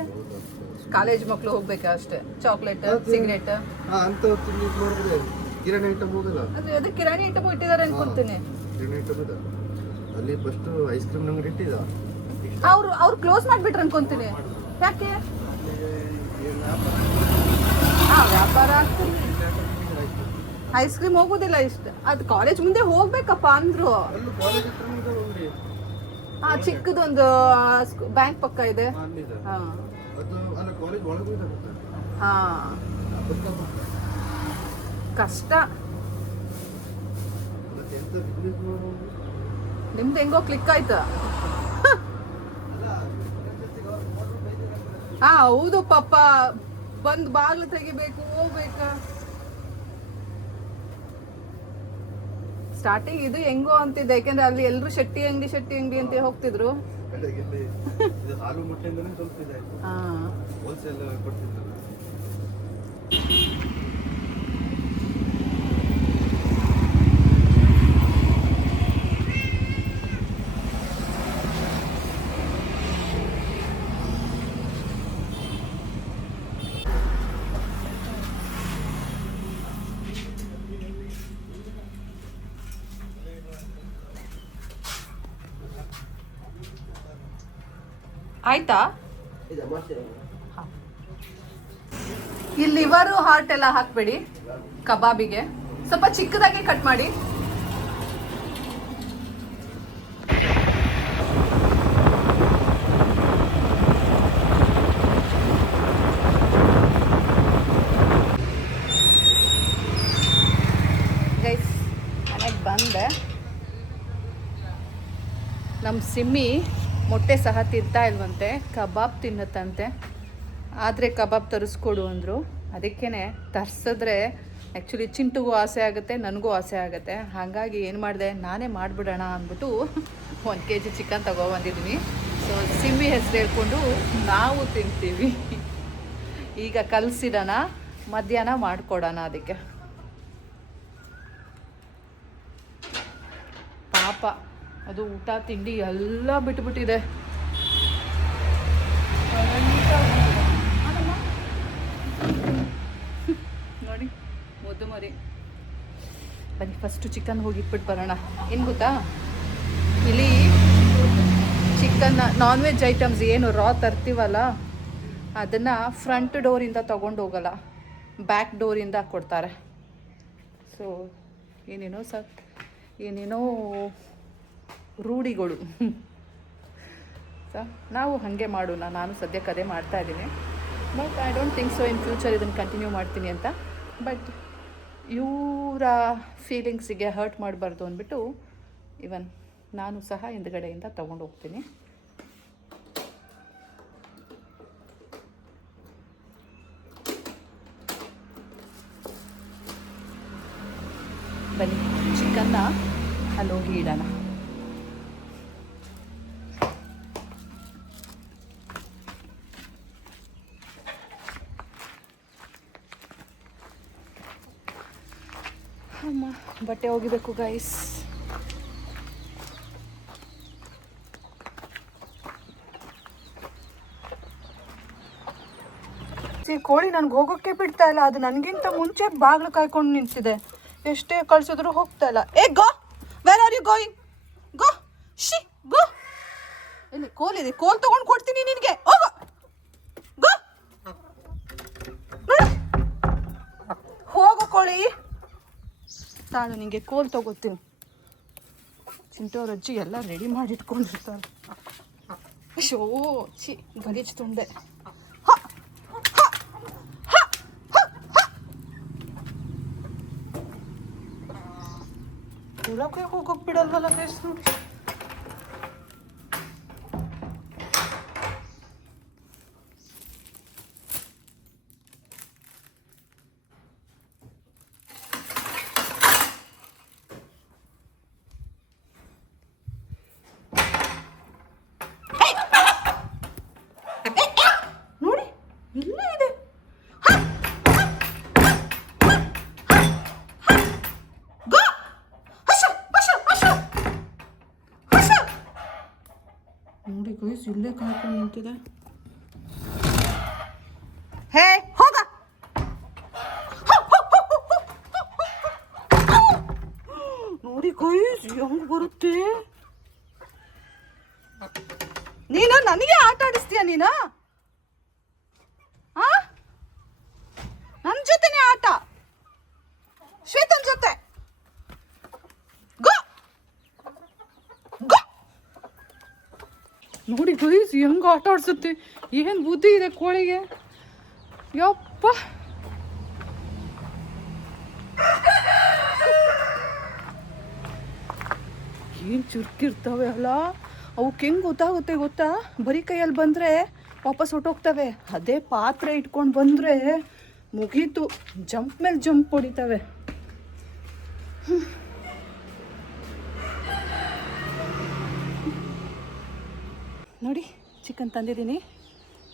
ಕಾಲೇಜ್ ಮಕ್ಳು ಹೋಗ್ಬೇಕಾ ಅಷ್ಟೇ. ಚಾಕ್ಲೇಟ್, ಸಿಗರೇಟ್, ಅದು ಕಿರಾಣಿ ಐಟಮ್ ಇಟ್ಟಿದ್ದಾರೆ ಅನ್ಕೊಂತೀನಿ. ಅವ್ರು ಕ್ಲೋಸ್ ಮಾಡ್ಬಿಟ್ರು ಅನ್ಕೊಂತೀನಿ. ಯಾಕೆ? ವ್ಯಾಪಾರ ಆಗ್ತಿಲ್ಲ. ಐಸ್ ಕ್ರೀಮ್ ಹೋಗೋದಿಲ್ಲ ಇಷ್ಟ. ಅದು ಕಾಲೇಜ್ ಮುಂದೆ ಹೋಗ್ಬೇಕಪ್ಪ ಅಂದ್ರು. ಚಿಕ್ಕದೊಂದು ಬ್ಯಾಂಕ್ ಪಕ್ಕ ಇದೆ. ಕಷ್ಟ. ನಿಮ್ದು ಹೆಂಗೋ ಕ್ಲಿಕ್ ಆಯ್ತಾ? ಹೌದು ಪಾಪ, ಬಂದು ಬಾಗ್ಲು ತೆಗಿಬೇಕು, ಹೋಗ್ಬೇಕಾ. ಸ್ಟಾರ್ಟಿಂಗ್ ಇದು ಹೆಂಗೋ ಅಂತಿದ್ದೆ, ಯಾಕೆಂದ್ರೆ ಅಲ್ಲಿ ಎಲ್ಲರೂ ಶೆಟ್ಟಿ ಅಂಗಡಿ ಅಂತ ಹೋಗ್ತಿದ್ರು. ಆಯ್ತಾ? ಇದೆ ಮಾಡ್ತೀರಾ? ಈ ಲಿವರು ಹಾರ್ಟ್ ಎಲ್ಲ ಹಾಕ್ಬೇಡಿ ಕಬಾಬಿಗೆ, ಸ್ವಲ್ಪ ಚಿಕ್ಕದಾಗಿ ಕಟ್ ಮಾಡಿ. ಗೈಸ್, ಮನೆಗೆ ಬಂದೆ. ನಮ್ಮ ಸಿಮ್ಮಿ ಮೊಟ್ಟೆ ಸಹ ತಿಂತಾ ಇಲ್ವಂತೆ, ಕಬಾಬ್ ತಿನ್ನತ್ತಂತೆ. ಆದರೆ ಕಬಾಬ್ ತರಿಸ್ಕೊಡು ಅಂದರು. ಅದಕ್ಕೇ ತರಿಸಿದ್ರೆ ಆ್ಯಕ್ಚುಲಿ ಚಿಂಟುಗೂ ಆಸೆ ಆಗುತ್ತೆ, ನನಗೂ ಆಸೆ ಆಗುತ್ತೆ. ಹಾಗಾಗಿ ಏನು ಮಾಡಿದೆ, ನಾನೇ ಮಾಡಿಬಿಡೋಣ ಅಂದ್ಬಿಟ್ಟು 1 kg ಚಿಕನ್ ತೊಗೊಬಂದಿದ್ದೀನಿ. ಸೊ ಸಿಮ್ಮಿ ಹೆಸರು ಹೇಳ್ಕೊಂಡು ನಾವು ತಿಂತೀವಿ. ಈಗ ಕಲಸಿಡೋಣ, ಮಧ್ಯಾಹ್ನ ಮಾಡಿಕೊಡೋಣ ಅದಕ್ಕೆ. ಪಾಪ ಅದು ಊಟ ತಿಂಡಿ ಎಲ್ಲ ಬಿಟ್ಬಿಟ್ಟಿದೆ. ನೋಡಿ ಮುದ್ದು ಮರಿ. ಬನ್ನಿ ಫಸ್ಟು ಚಿಕನ್ ಹೋಗಿ ಇಟ್ಬಿಟ್ಟು ಬರೋಣ. ಏನು ಗೊತ್ತಾ, ಇಲ್ಲಿ ಚಿಕನ್ನ ನಾನ್ ವೆಜ್ ಐಟಮ್ಸ್ ಏನು ರಾ ತರ್ತೀವಲ್ಲ, ಅದನ್ನು ಫ್ರಂಟ್ ಡೋರಿಂದ ತೊಗೊಂಡು ಹೋಗಲ್ಲ, ಬ್ಯಾಕ್ ಡೋರಿಂದ ಕೊಡ್ತಾರೆ. ಸೊ ಏನೇನೋ ರೂಢಿಗಳು. ನಾವು ಹಾಗೆ ಮಾಡೋಣ. ನಾನು ಸದ್ಯಕ್ಕೆ ಅದೇ ಮಾಡ್ತಾಯಿದ್ದೀನಿ. But I don't think so in future ಇದನ್ನು ಕಂಟಿನ್ಯೂ ಮಾಡ್ತೀನಿ ಅಂತ. ಬಟ್ ಇವರ ಫೀಲಿಂಗ್ಸಿಗೆ ಹರ್ಟ್ ಮಾಡಬಾರ್ದು ಅಂದ್ಬಿಟ್ಟು ಇವನ್ ನಾನು ಸಹ ಹಿಂದ್ಗಡೆಯಿಂದ ತೊಗೊಂಡು ಹೋಗ್ತೀನಿ. ಬನ್ನಿ ಚಿಕನ್ನ ಅಲ್ಲೋಗಿ ಇಡೋಣ. ಅಮ್ಮ ಬಟ್ಟೆ ಒಗಿಬೇಕು ಗೈಸ್. ಕೋಳಿ ನನಗೆ ಹೋಗೋಕ್ಕೆ ಬಿಡ್ತಾ ಇಲ್ಲ. ಅದು ನನಗಿಂತ ಮುಂಚೆ ಬಾಗಿಲು ಕಾಯ್ಕೊಂಡು ನಿಂತಿದೆ. ಎಷ್ಟೇ ಕಳ್ಸಿದ್ರು ಹೋಗ್ತಾ ಇಲ್ಲ. ಏ go, where are you going? Go, she go. ಇಲ್ಲಿ ಕೋಲಿದೆ, ಕೋಲ್ ತಗೊಂಡು ಕೊಡ್ತೀನಿ ನಿನಗೆ. ಹೋಗೋ, ಗೋ, ಹೋಗು ಕೋಳಿ. ನಾನು ನಿಂಗೆ ಕೋಲ್ ತಗೋತೀನಿ. ಚಿಂಟೋರ ಅಜ್ಜಿ ಎಲ್ಲ ರೆಡಿ ಮಾಡಿ ಇಟ್ಕೊಂಡಿರ್ತಾರೆ. ಶೋ ಚಿ ಗಲೀಜು ತುಂಡೆ. ಒಳಗೆ ಹೋಗೋಕೆ ಬಿಡಲ್ವಲ್ಲ ಗೈಸ್ ನೋಡಿ. ನೋಡಿ ಇಲ್ಲೇ ಇದೆ. ನೋಡಿ ಗೈಸ್, ಇಲ್ಲೇ ಕಾಯ್ಕೊಂಡು ನಿಂತಿದೆ. ಹೇ ಹೋಗ. ನೋಡಿ ಗೈಸ್ ಹೆಂಗ್ ಬರುತ್ತೆ. ನೀನು ನನಗೆ ಆಟ ಆಡಿಸ್ತೀಯ ನೀನು? ನನ್ನ ಜೊತೆನೇ ಆಟ, ಶ್ವೇತನ್ ಜೊತೆ. ನೋಡಿ ಗೈಸ್ ಹೆಂಗ ಆಟ ಆಡ್ಸುತ್ತೆ. ಏನು ಬುದ್ಧಿ ಇದೆ ಕೋಳಿಗೆ, ಯಪ್ಪ. ಏನು ಚುರುಕಿರ್ತವೆ ಅಲ್ಲ. ಅವಕ್ಕೆ ಹೆಂಗೆ ಗೊತ್ತಾಗುತ್ತೆ ಗೊತ್ತಾ, ಬರೀ ಕೈಯಲ್ಲಿ ಬಂದರೆ ವಾಪಸ್ ಹೊಟ್ಟೋಗ್ತವೆ. ಅದೇ ಪಾತ್ರೆ ಇಟ್ಕೊಂಡು ಬಂದರೆ ಮುಗೀತು, ಜಂಪ್ ಮೇಲೆ ಜಂಪ್ ಹೊಡಿತವೆ. ನೋಡಿ ಚಿಕನ್ ತಂದಿದ್ದೀನಿ,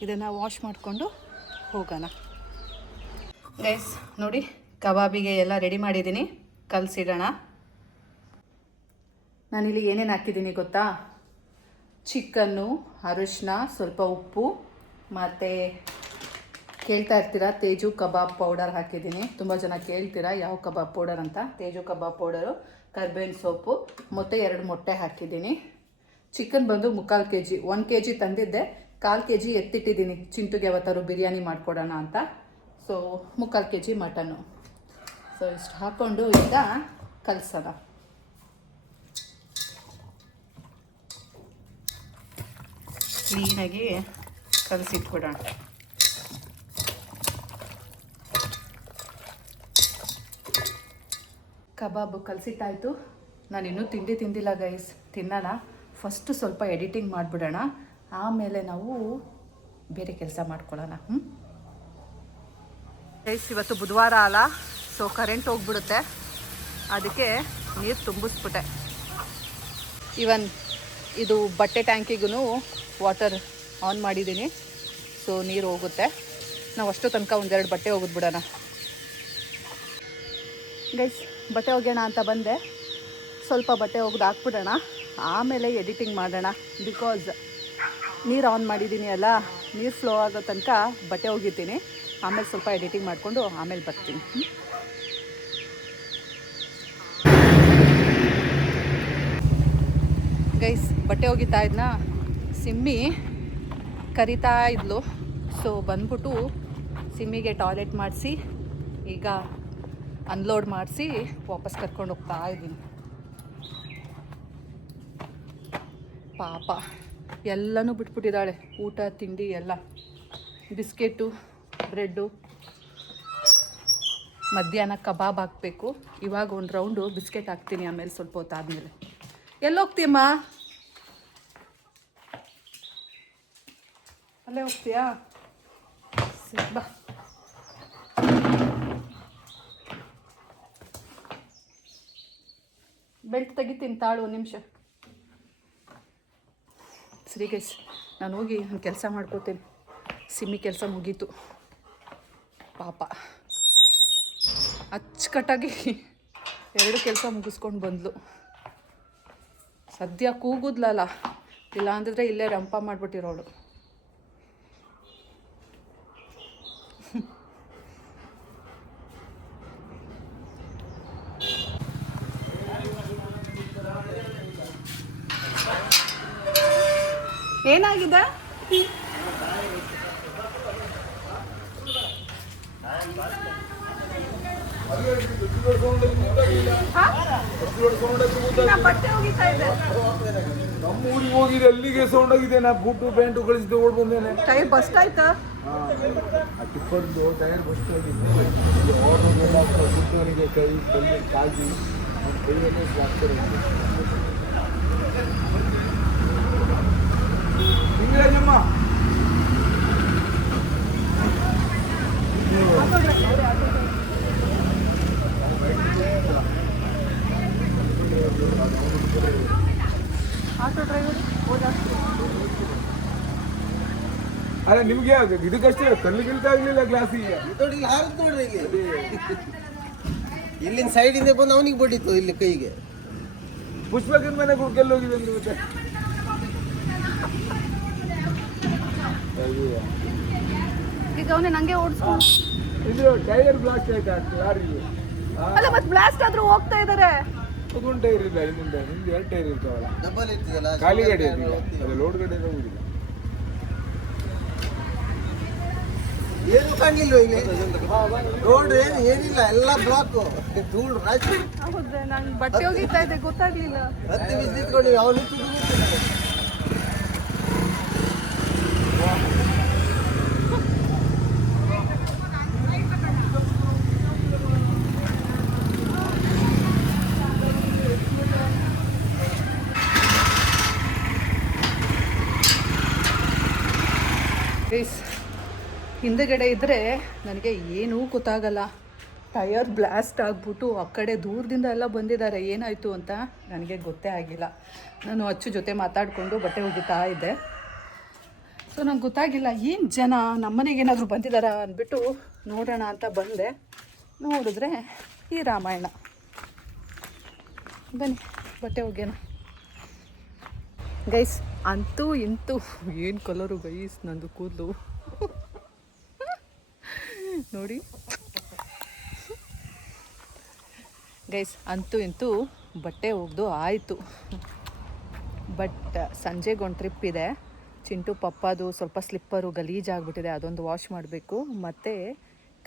ಇದನ್ನು ವಾಶ್ ಮಾಡಿಕೊಂಡು ಹೋಗೋಣ. ಗೈಸ್ ನೋಡಿ ಕಬಾಬಿಗೆ ಎಲ್ಲ ರೆಡಿ ಮಾಡಿದ್ದೀನಿ, ಕಲಸಿಡೋಣ. ನಾನಿಲ್ಲಿ ಏನೇನು ಹಾಕಿದ್ದೀನಿ ಗೊತ್ತಾ, ಚಿಕನ್ನು, ಅರಿಶಿನ, ಸ್ವಲ್ಪ ಉಪ್ಪು, ಮತ್ತು ಕೇಳ್ತಾ ಇರ್ತೀರಾ ತೇಜು ಕಬಾಬ್ ಪೌಡರ್ ಹಾಕಿದ್ದೀನಿ. ತುಂಬ ಜನ ಕೇಳ್ತೀರಾ ಯಾವ ಕಬಾಬ್ ಪೌಡರ್ ಅಂತ. ತೇಜು ಕಬಾಬ್ ಪೌಡರು, ಕರ್ಬೇವಿನ ಸೊಪ್ಪು ಮತ್ತು 2 ಮೊಟ್ಟೆ ಹಾಕಿದ್ದೀನಿ. ಚಿಕನ್ ಬಂದು 3/4 kg, 1 kg ತಂದಿದ್ದೆ, 1/4 kg ಎತ್ತಿಟ್ಟಿದ್ದೀನಿ ಚಿಂಟುಗೆ ಯಾವತ್ತಾರು ಬಿರಿಯಾನಿ ಮಾಡಿಕೊಡೋಣ ಅಂತ. So 3/4 kg mutton. ಸೊ ಇಷ್ಟು ಹಾಕ್ಕೊಂಡು ಈಗ ಕಲಸೋಣ. ಕ್ಲೀನಾಗಿ ಕಲಸಿಟ್ಬಿಡೋಣ. ಕಬಾಬು ಕಲಸಿಟ್ಟಾಯಿತು. ನಾನಿನ್ನೂ ತಿಂದಿಲ್ಲ ಗೈಸ್, ತಿನ್ನೋಣ. ಫಸ್ಟು ಸ್ವಲ್ಪ ಎಡಿಟಿಂಗ್ ಮಾಡಿಬಿಡೋಣ, ಆಮೇಲೆ ನಾವು ಬೇರೆ ಕೆಲಸ ಮಾಡ್ಕೊಳ್ಳೋಣ. ಗೈಸ್ ಇವತ್ತು ಬುಧವಾರ ಅಲ್ಲ, ಸೊ ಕರೆಂಟ್ ಹೋಗ್ಬಿಡುತ್ತೆ, ಅದಕ್ಕೆ ನೀರು ತುಂಬಿಸ್ಬಿಟ್ಟೆ. ಇವನ್ ಇದು ಬಟ್ಟೆ ಟ್ಯಾಂಕಿಗೂ ವಾಟರ್ ಆನ್ ಮಾಡಿದ್ದೀನಿ, ಸೊ ನೀರು ಹೋಗುತ್ತೆ. ನಾವು ಅಷ್ಟು ತನಕ ಒಂದೆರಡು ಬಟ್ಟೆ ಒಗೆದ್ಬಿಡೋಣ. ಗೈಸ್ ಬಟ್ಟೆ ಒಗೆಯೋಣ ಅಂತ ಬಂದೆ, ಸ್ವಲ್ಪ ಬಟ್ಟೆ ಒಗೆದು ಹಾಕ್ಬಿಡೋಣ, ಆಮೇಲೆ ಎಡಿಟಿಂಗ್ ಮಾಡೋಣ. ಬಿಕಾಸ್ ನೀರು ಆನ್ ಮಾಡಿದ್ದೀನಿ ಅಲ್ಲ, ನೀರು ಫ್ಲೋ ಆಗೋ ತನಕ ಬಟ್ಟೆ ಒಗಿತೀನಿ, ಆಮೇಲೆ ಸ್ವಲ್ಪ ಎಡಿಟಿಂಗ್ ಮಾಡಿಕೊಂಡು ಆಮೇಲೆ ಬರ್ತೀನಿ. ಗೈಸ್ ಬಟ್ಟೆ ಒಗಿತಾ ಇದ್ನ, ಸಿಮ್ಮಿ ಕರಿತಾ ಇದ್ಲು. ಸೊ ಬಂದ್ಬಿಟ್ಟು ಸಿಮ್ಮಿಗೆ ಟಾಯ್ಲೆಟ್ ಮಾಡಿಸಿ ಈಗ ಅನ್ಲೋಡ್ ಮಾಡಿಸಿ ವಾಪಸ್ ಕರ್ಕೊಂಡು ಹೋಗ್ತಾ ಇದ್ದೀನಿ. ಪಾಪ ಎಲ್ಲನೂ ಬಿಟ್ಬಿಟ್ಟಿದ್ದಾಳೆ, ಊಟ ತಿಂಡಿ ಎಲ್ಲ. ಬಿಸ್ಕೆಟು, ಬ್ರೆಡ್ಡು, ಮಧ್ಯಾಹ್ನ ಕಬಾಬ್ ಹಾಕಬೇಕು. ಇವಾಗ ಒಂದು ರೌಂಡು ಬಿಸ್ಕೆಟ್ ಹಾಕ್ತೀನಿ, ಆಮೇಲೆ ಸ್ವಲ್ಪ ಹೊತ್ತಾದಮೇಲೆ. ಎಲ್ಲೋಗ್ತೀಯಮ್ಮ? ಅಲ್ಲೇ ಹೋಗ್ತೀಯಾ? ಸರಿ ಬಾ. ಬೆಲ್ಟ್ ತೆಗಿತೀನಿ ತಾಳು, ಒಂದು ನಿಮಿಷ. ಸರಿ ಗೈಸ್, ನಾನು ಹೋಗಿ ಒಂದು ಕೆಲಸ ಮಾಡ್ಕೋತೀನಿ. ಸಿಮ್ಮಿ ಕೆಲಸ ಮುಗೀತು. ಪಾಪ ಅಚ್ಚುಕಟ್ಟಾಗಿ 2 ಕೆಲಸ ಮುಗಿಸ್ಕೊಂಡು ಬಂದ್ಲು. ಸದ್ಯ ಕೂಗುದ್ಲಲ್ಲ, ಇಲ್ಲ ಅಂದಿದ್ರೆ ಇಲ್ಲೇ ರಂಪ ಮಾಡಿಬಿಟ್ಟಿರೋಳು. ಏನಾಗಿದೆ? ಬಟ್ಟೆ ಹೋಗಿತಾ ಇದೆ. ನಮ್ಮ ಊರಿಗೆ ಹೋಗಿದೆ, ಅಲ್ಲಿಗೆ ಸೌಂಡ್ ಆಗಿದೆ. ನಾ ಬೂಟು ಪ್ಯಾಂಟು ಕಳಿಸಿ ತಗೊಂಡು ಬಂದೇನೆ. ಟೈರ್ ಬಸ್ಟ್ ಆಯ್ತಾ? ಟಿಪ್ಪರ್ದು ಟೈರ್ ಬಸ್ಟ್ ಆಗಿದೆ. ಬುಟ್ಟವನಿಗೆ ಕೈ ಕಲ್ಲಿ ಕಾಗಿ ಕೈಯನ್ನೇ ಸ್ವಾಗ್ತಾರೆ. ಹಿಂಗಮ್ಮ ಆಟೋ ಡ್ರೈವರ್ ಅಲ್ಲ, ನಿಮ್ಗೆ ಇದಕ್ಕಷ್ಟೇ ಕಲ್ಲಿಗಿಲ್ತಾ ಆಗ್ಲಿಲ್ಲ ಗ್ಲಾಸಿಗೆ. ನೋಡಿ ಹಾರದ್ ನೋಡ್ರಿ, ಇಲ್ಲಿ ಇಲ್ಲಿನ ಸೈಡಿಂದ ಬಂದು ಅವನಿಗೆ ಬಡಿತು ಇಲ್ಲಿ ಕೈಗೆ. ಪುಷ್ಪಕನ ಮನೆಗೆ ಹುಡ್ಕೆಲ್ಲ ಹೋಗಿದೆ ಅಂದ್ರೆ ಮತ್ತೆ. ಈಗ ಅವನೇ ನಂಗೆ ಓಡಿಸ್ಕೊಂಡು. ಇದು ಟೈರ್ ಬ್ಲಾಸ್ಟ್ ಆಯ್ತಾ ಲಾರಿಗೆ? ಅಲ್ಲ ಮತ್ತೆ ಬ್ಲಾಸ್ಟ್ ಆದ್ರೂ ಹೋಗ್ತಾ ಇದಾರೆ. ಅದೊಂದು ಟೈರ್ ಇಲ್ಲ, ಇನ್ನೊಂದು ನಿಮ್ದು 2 ಟೈರ್ ಇರ್ತಾವಲ್ಲ. ಡಬ್ಬಲ್ ಇರ್ತದಲ್ಲ, ಖಾಲಿ ಗಾಡಿ ಅದು ಲೋಡ್ ಗಾಡಿ ಹೋಗುದಿಲ್ಲ. ಏನು ಕಾಣ್ಲಿಲ್ವ ಇಲ್ಲಿ? ನೋಡ್ರಿ ಏನಿಲ್ಲ, ಎಲ್ಲ ಬ್ಲಾಕ್ ಧೂಳು ರಾಜಿ. ಹೌದು, ನಾನು ಬಟ್ಟೆ ಹೋಗಿತಾ ಇದ್ದೆ, ಗೊತ್ತಾಗ್ಲಿಲ್ಲ. 10 ನಿಮಿಷ ನಿಂತ್ಕೊಂಡಿವಿ, ಅವನು ಹಿಂದೆಗಡೆ ಇದ್ದರೆ ನನಗೆ ಏನೂ ಗೊತ್ತಾಗಲ್ಲ. ಟಯರ್ ಬ್ಲಾಸ್ಟ್ ಆಗಿಬಿಟ್ಟು ಆ ಕಡೆ ದೂರದಿಂದ ಎಲ್ಲ ಬಂದಿದ್ದಾರೆ. ಏನಾಯಿತು ಅಂತ ನನಗೆ ಗೊತ್ತೇ ಆಗಿಲ್ಲ. ನಾನು ಅಚ್ಚು ಜೊತೆ ಮಾತಾಡಿಕೊಂಡು ಬಟ್ಟೆ ಒಗಿತಾ ಇದ್ದೆ. ಸೊ ನಂಗೆ ಗೊತ್ತಾಗಿಲ್ಲ, ಏನು ಜನ ನಮ್ಮನೆಗೆ ಏನಾದರೂ ಬಂದಿದ್ದಾರಾ ಅಂದ್ಬಿಟ್ಟು ನೋಡೋಣ ಅಂತ ಬಂದೆ. ನೋಡಿದ್ರೆ ಈ ರಾಮಾಯಣ. ಬನ್ನಿ ಬಟ್ಟೆ ಒಗ್ಯೋಣ. ಗೈಸ್ ಅಂತೂ ಇಂತೂ ಏನು ಕಲರು ಗೈಸ್ ನಂದು ಕೂದಲು ನೋಡಿ ಗೈಸ್. ಅಂತೂ ಇಂತೂ ಬಟ್ಟೆ ಒಗೆದು ಆಯಿತು. ಬಟ್ ಸಂಜೆಗೆ ಒಂದು ಟ್ರಿಪ್ ಇದೆ, ಚಿಂಟು ಪಪ್ಪದು ಸ್ವಲ್ಪ ಸ್ಲಿಪ್ಪರು ಗಲೀಜಾಗ್ಬಿಟ್ಟಿದೆ, ಅದೊಂದು ವಾಶ್ ಮಾಡಬೇಕು. ಮತ್ತು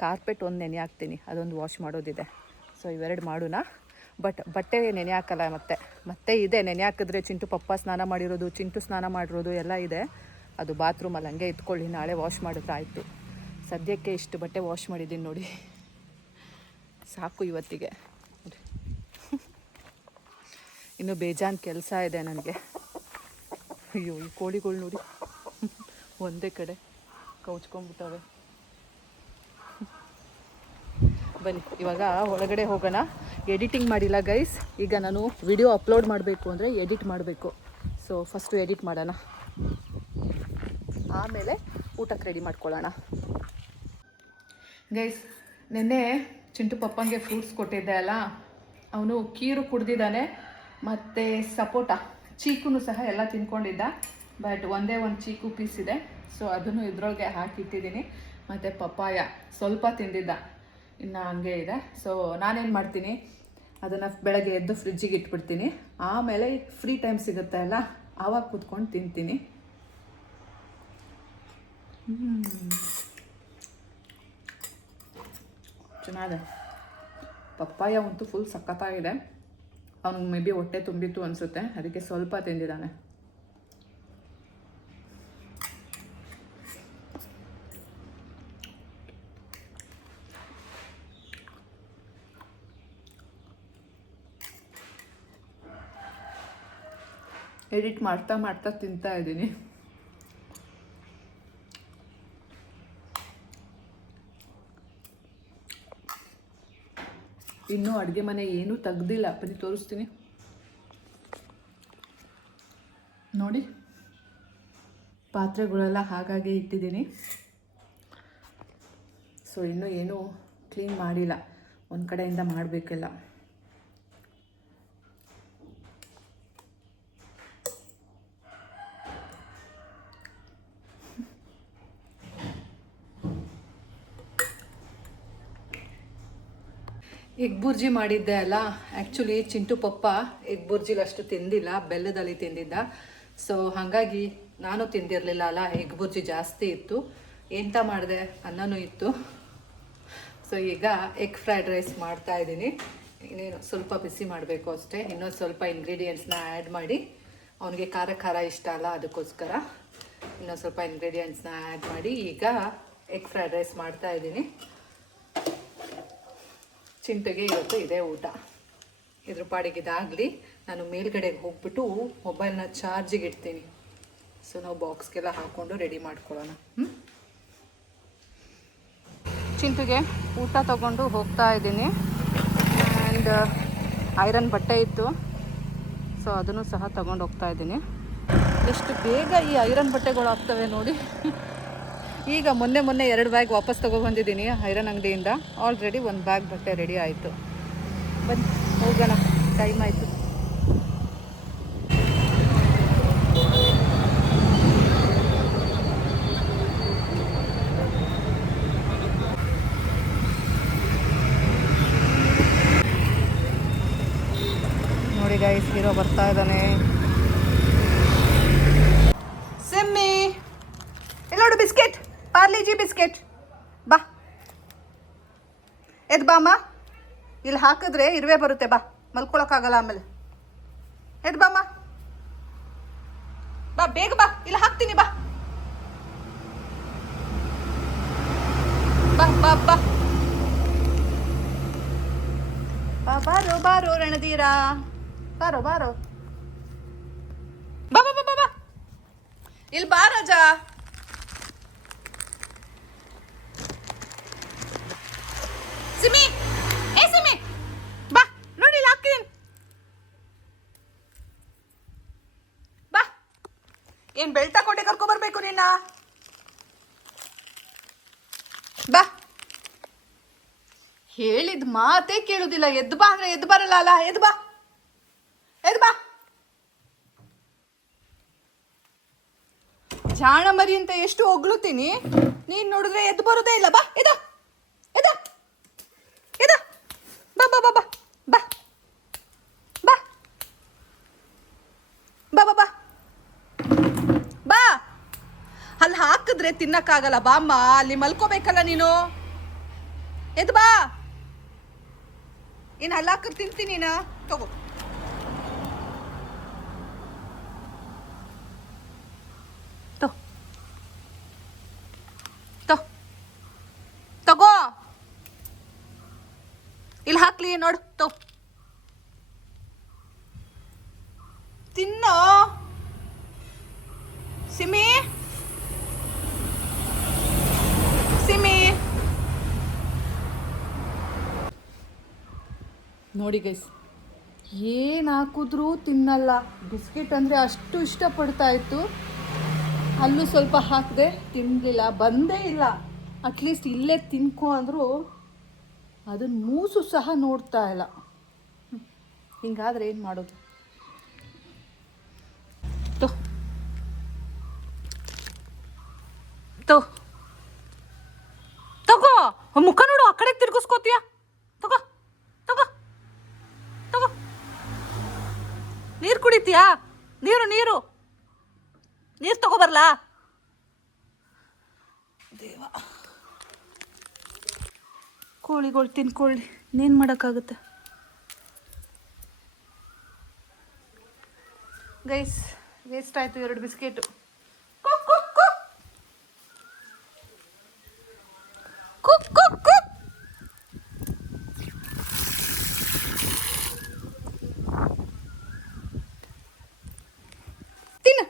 ಕಾರ್ಪೆಟ್ ಒಂದು ನೆನೆ ಹಾಕ್ತೀನಿ, ಅದೊಂದು ವಾಶ್ ಮಾಡೋದಿದೆ. ಸೊ ಇವೆರಡು ಮಾಡೋಣ. ಬಟ್ಟೆ ನೆನೆ ಹಾಕಲ್ಲ. ಮತ್ತೆ ಇದೆ ನೆನೆ ಹಾಕಿದ್ರೆ ಚಿಂಟು ಪಪ್ಪ ಸ್ನಾನ ಮಾಡಿರೋದು, ಚಿಂಟು ಸ್ನಾನ ಮಾಡಿರೋದು ಎಲ್ಲ ಇದೆ. ಅದು ಬಾತ್ರೂಮಲ್ಲಿ ಹಂಗೆ ಇಟ್ಕೊಳ್ಳಿ, ನಾಳೆ ವಾಶ್ ಮಾಡಿದ್ರೆ ಆಯಿತು. ಸದ್ಯಕ್ಕೆ ಇಷ್ಟು ಬಟ್ಟೆ ವಾಶ್ ಮಾಡಿದ್ದೀನಿ ನೋಡಿ, ಸಾಕು ಇವತ್ತಿಗೆ. ಇನ್ನು ಬೇಜಾನ್ ಕೆಲಸ ಇದೆ ನನಗೆ. ಅಯ್ಯೋ ಈ ಕೋಳಿಗಳು ನೋಡಿ ಒಂದೇ ಕಡೆ ಕೌಚ್ಕೊಂಡ್ಬಿಟ್ಟವೆ. ಬನ್ನಿ ಇವಾಗ ಒಳಗಡೆ ಹೋಗೋಣ. ಎಡಿಟಿಂಗ್ ಮಾಡಿಲ್ಲ ಗೈಸ್. ಈಗ ನಾನು ವಿಡಿಯೋ ಅಪ್ಲೋಡ್ ಮಾಡಬೇಕು ಅಂದರೆ ಎಡಿಟ್ ಮಾಡಬೇಕು. ಸೊ ಫಸ್ಟು ಎಡಿಟ್ ಮಾಡೋಣ, ಆಮೇಲೆ ಊಟಕ್ಕೆ ರೆಡಿ ಮಾಡ್ಕೊಳ್ಳೋಣ. ಗೈಸ್ ನೆನ್ನೆ ಚಿಂಟು ಪಪ್ಪಂಗೆ ಫ್ರೂಟ್ಸ್ ಕೊಟ್ಟಿದ್ದೆ ಅಲ್ಲ, ಅವನು ಕೀರು ಕುಡ್ದಿದ್ದಾನೆ ಮತ್ತು ಸಪೋಟ ಚೀಕು ಸಹ ಎಲ್ಲ ತಿನ್ಕೊಂಡಿದ್ದ. ಬಟ್ ಒಂದೇ ಒಂದು ಚೀಕು ಪೀಸ್ ಇದೆ, ಸೊ ಅದನ್ನು ಇದ್ರೊಳಗೆ ಹಾಕಿಟ್ಟಿದ್ದೀನಿ. ಮತ್ತು ಪಪ್ಪಾಯ ಸ್ವಲ್ಪ ತಿಂದಿದ್ದ, ಇನ್ನು ಹಂಗೆ ಇದೆ. ಸೊ ನಾನೇನು ಮಾಡ್ತೀನಿ, ಅದನ್ನು ಬೆಳಗ್ಗೆ ಎದ್ದು ಫ್ರಿಜ್ಜಿಗೆ ಇಟ್ಬಿಡ್ತೀನಿ. ಆಮೇಲೆ ಫ್ರೀ ಟೈಮ್ ಸಿಗುತ್ತೆ ಅಲ್ಲ, ಆವಾಗ ಕೂತ್ಕೊಂಡು ತಿಂತೀನಿ. ಚೆನ್ನಾಗಿದೆ. ಪಪ್ಪಾಯ ಅಂತೂ ಫುಲ್ ಸಖತ್ತಾಗಿದೆ. ಅವ್ನಿಗೆ ಮೇ ಬಿ ಹೊಟ್ಟೆ ತುಂಬಿತ್ತು ಅನಿಸುತ್ತೆ, ಅದಕ್ಕೆ ಸ್ವಲ್ಪ ತಿಂದಿದ್ದಾನೆ. ಎಡಿಟ್ ಮಾಡ್ತಾ ಮಾಡ್ತಾ ತಿಂತಾ ಇದ್ದೀನಿ. ಇನ್ನೂ ಅಡುಗೆ ಮನೆ ಏನೂ ತೆಗ್ದಿಲ್ಲ, ಬನ್ನಿ ತೋರಿಸ್ತೀನಿ ನೋಡಿ. ಪಾತ್ರೆಗಳೆಲ್ಲ ಹಾಗಾಗಿ ಇಟ್ಟಿದ್ದೀನಿ. ಸೊ ಇನ್ನೂ ಏನೂ ಕ್ಲೀನ್ ಮಾಡಿಲ್ಲ, ಒಂದು ಕಡೆಯಿಂದ ಮಾಡಬೇಕೆಲ್ಲ. ಎಗ್ ಬುರ್ಜಿ ಮಾಡಿದ್ದೆ ಅಲ್ಲ, ಆ್ಯಕ್ಚುಲಿ ಚಿಂಟು ಪಪ್ಪ ಎಗ್ ಬುರ್ಜಿಲಿ ಅಷ್ಟು ತಿಂದಿಲ್ಲ, ಬೆಲ್ಲದಲ್ಲಿ ತಿಂದಿದ್ದ. ಸೊ ಹಾಗಾಗಿ ನಾನು ತಿಂದಿರಲಿಲ್ಲ ಅಲ್ಲ, ಎಗ್ ಬುರ್ಜಿ ಜಾಸ್ತಿ ಇತ್ತು. ಎಂತ ಮಾಡಿದೆ, ಅನ್ನನೂ ಇತ್ತು. ಸೊ ಈಗ ಎಗ್ ಫ್ರೈಡ್ ರೈಸ್ ಮಾಡ್ತಾ ಇದ್ದೀನಿ. ಇನ್ನೇನು ಸ್ವಲ್ಪ ಬಿಸಿ ಮಾಡಬೇಕು ಅಷ್ಟೇ. ಇನ್ನೊಂದು ಸ್ವಲ್ಪ ಇಂಗ್ರೀಡಿಯೆಂಟ್ಸ್ನ ಆ್ಯಡ್ ಮಾಡಿ, ಅವನಿಗೆ ಖಾರ ಖಾರ ಇಷ್ಟ ಅಲ್ಲ, ಅದಕ್ಕೋಸ್ಕರ ಇನ್ನೊಂದು ಸ್ವಲ್ಪ ಇಂಗ್ರೀಡಿಯೆಂಟ್ಸ್ನ ಆ್ಯಡ್ ಮಾಡಿ ಈಗ ಎಗ್ ಫ್ರೈಡ್ ರೈಸ್ ಮಾಡ್ತಾ ಇದ್ದೀನಿ. ಚಿಂಟುಗೆ ಇವತ್ತು ಇದೇ ಊಟ. ಇದ್ರ ಪಾಡಿಗೆ ಇದಾಗಲಿ, ನಾನು ಮೇಲ್ಗಡೆಗೆ ಹೋಗ್ಬಿಟ್ಟು ಮೊಬೈಲ್ನ ಚಾರ್ಜಿಗೆ ಇಡ್ತೀನಿ. ಸೊ ನಾವು ಬಾಕ್ಸ್ಗೆಲ್ಲ ಹಾಕ್ಕೊಂಡು ರೆಡಿ ಮಾಡ್ಕೊಳ್ಳೋಣ. ಚಿಂಟುಗೆ ಊಟ ತಗೊಂಡು ಹೋಗ್ತಾ ಇದ್ದೀನಿ. ಆ್ಯಂಡ್ ಐರನ್ ಬಟ್ಟೆ ಇತ್ತು, ಸೊ ಅದನ್ನು ಸಹ ತಗೊಂಡು ಹೋಗ್ತಾ ಇದ್ದೀನಿ. ಎಷ್ಟು ಬೇಗ ಈ ಐರನ್ ಬಟ್ಟೆಗಳು ಆಗ್ತವೆ ನೋಡಿ. ಈಗ ಮೊನ್ನೆ 2 ಬ್ಯಾಗ್ ವಾಪಸ್ ತೊಗೊಬಂದಿದ್ದೀನಿ ಐರನ್ ಅಂಗಡಿಯಿಂದ. ಆಲ್ರೆಡಿ 1 ಬ್ಯಾಗ್ ಬಟ್ಟೆ ರೆಡಿ ಆಯಿತು. ಬನ್ನಿ ಹೋಗೋಣ, ಟೈಮ್ ಆಯಿತು. ನೋಡಿ ಗೈಸ್, ಹೀರೋ ಬರ್ತಾ ಇದ್ದಾನೆ. Simmi ಎಲ್ಲೋಡು, biscuit, Parle-G biscuit. ಬಾ ಎದ್ ಬಾಮ್ಮ, ಇಲ್ಲಿ ಹಾಕಿದ್ರೆ ಇರುವೆ ಬರುತ್ತೆ. ಬಾ, ಮಲ್ಕೊಳಕ್ಕಾಗಲ್ಲ ಆಮೇಲೆ. ಎದ್ ಬಾಮ್ಮ, ಬಾ ಬೇಗ ಬಾ, ಇಲ್ಲಿ ಹಾಕ್ತೀನಿ. ಬಾ ಬಾ ಬಾ ಬಾ ಬಾ, ಬಾರೋ ಬಾರೋ ರಣಧೀರ, ಬಾರೋ ಬಾರೋ, ಬಾ ಬಾ ಬಾ ಬಾ, ಇಲ್ಲಿ ಬಾ ರಾಜ. ಸಿಮಿ, ಏ ಸಿಮಿ, ಬಾ ನೋಡಿ ಇಲ್ಲಿ ಹಾಕ್ತೀನಿ. ಬಾ, ಏನ್ ಬೆಳ್ತಾ ಕೋಟೆ ಕರ್ಕೊಂಡ್ಬರ್ಬೇಕು ನಿನ್ನ. ಬಾ, ಹೇಳಿದ ಮಾತೇ ಕೇಳುದಿಲ್ಲ. ಎದ್ದು ಬಾ ಅಂದ್ರೆ ಎದ್ದು ಬರಲ್ಲ ಅಲ್ಲ. ಎದ್ದು ಬಾ, ಎದ್ದು ಬಾ. ಜಾಣ ಮರಿ ಅಂತ ಎಷ್ಟು ಹೊಗ್ಳುತ್ತೀನಿ, ನೀನ್ ನೋಡಿದ್ರೆ ಎದ್ದು ಬರೋದೇ ಇಲ್ಲ. ಬಾ, ಎದ ಎದ ಎದ, ಬಾ ಬಾ ಬಾ ಬಾ ಬಾ ಬಾ ಬಾ ಬಾ ಬಾ ಬಾ ಹಾಕಿದ್ರೆ ತಿನ್ನಕ್ಕಾಗಲ್ಲ. ಬಾಮ್ಮ, ಅಲ್ಲಿ ಮಲ್ಕೋಬೇಕಲ್ಲ ನೀನು. ಎದ್ ಬಾ. ಇನ್ನು ಹಲ್ಲಾಕ ತಿಂತೀನಿ ನೀನು. ತಗೋ. ತಗೋ. ಇಲ್ಲಿ ಹಾಕ್ಲಿ ನೋಡು. ತಿನ್ನೋ ಸಿಮಿ. ನೋಡಿ ಗೈಸ್, ಏನು ಹಾಕಿದ್ರೂ ತಿನ್ನಲ್ಲ. ಬಿಸ್ಕೆಟ್ ಅಂದರೆ ಅಷ್ಟು ಇಷ್ಟಪಡ್ತಾ ಇತ್ತು. ಅಲ್ಲೂ ಸ್ವಲ್ಪ ಹಾಕಿದೆ, ತಿನ್ನಲಿಲ್ಲ, ಬಂದೇ ಇಲ್ಲ. ಅಟ್ಲೀಸ್ಟ್ ಇಲ್ಲೇ ತಿನ್ಕೊ ಅಂದರೂ ಅದನ್ನು ಮೂಸು ಸಹ ನೋಡ್ತಾ ಇಲ್ಲ. ಹಿಂಗಾದ್ರೆ ಏನು ಮಾಡೋದು? ತಗೋ. ಮುಖ ನೋಡು, ಆ ಕಡೆ ತಿರ್ಗಿಸ್ಕೋತೀಯ. ತಗೋ ತಗೋ ತಗೋ. ನೀರು ಕುಡಿತೀಯಾ? ನೀರು ತಗೋಬರ್ಲಾ? ದೇವ, ಕೋಳಿಗಳು ತಿನ್ಕೊಳ್ಳಿ, ಇನ್ನೇನು ಮಾಡೋಕ್ಕಾಗುತ್ತೆ ಗೈಸ್. ವೇಸ್ಟ್ ಆಯಿತು 2 ಬಿಸ್ಕೆಟು. ತಿನ್ನ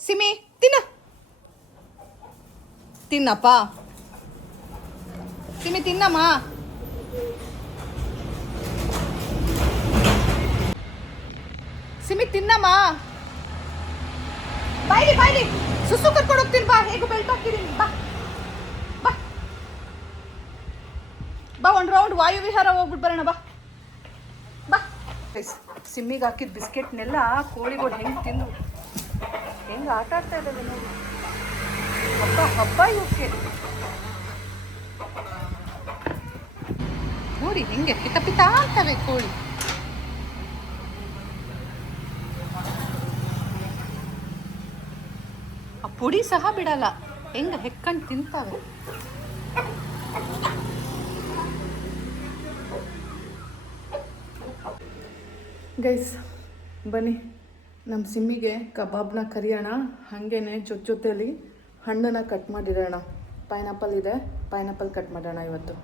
ಸಿಮಿ, ತಿನ್ನಪ್ಪ. ಸಿಮಿ ತಿನ್ನಮ್ಮ. ಸಿಮಿ ತಿನ್ನಮ್ಮ. ಬಾಯ್ಲಿ ಸುಸು ಕರ್ಕೊಂಡು ಹೋಗ್ತೀನಿ. ಬಾ, ಹೇಗೂ ಬೆಲ್ಟ್ ಹಾಕಿದ್ದೀನಿ. ಬಾ ಒಂದು ರೌಂಡ್ ವಾಯು ವಿಹಾರ ಹೋಗ್ಬಿಟ್ಟು ಬರೋಣ. ಬಾ. ಸಿಮ್ಮಿಗೆ ಹಾಕಿದ ಬಿಸ್ಕೆಟ್ನೆಲ್ಲ ಕೋಳಿಗಳು ಹೆಂಗೆ ತಿಂದು ಹೆಂಗೆ ಆಟ ಆಡ್ತಾ ಇದ್ದಾವೆ ನೋಡಿ. ಹಬ್ಬ ಇವಕ್ಕೆ ನೋಡಿ, ಹೆಂಗೆ ಪಿತ ಅಂತವೆ ಕೋಳಿ. ಆ ಪುಡಿ ಸಹ ಬಿಡಲ್ಲ, ಹೆಂಗೆ ಹೆಕ್ಕಂಡು ತಿಂತಾವೆ. ಗೈಸ್ ಬನ್ನಿ, ನಮ್ಮ ಸಿಮ್ಮಿಗೆ ಕಬಾಬ್ನ ಕರಿಯೋಣ. ಹಾಗೇನೆ ಜೊತೆಯಲ್ಲಿ ಹಣ್ಣನ್ನು ಕಟ್ ಮಾಡಿರೋಣ. ಪೈನಾಪಲ್ ಇದೆ, ಪೈನಾಪಲ್ ಕಟ್ ಮಾಡೋಣ. ಇವತ್ತು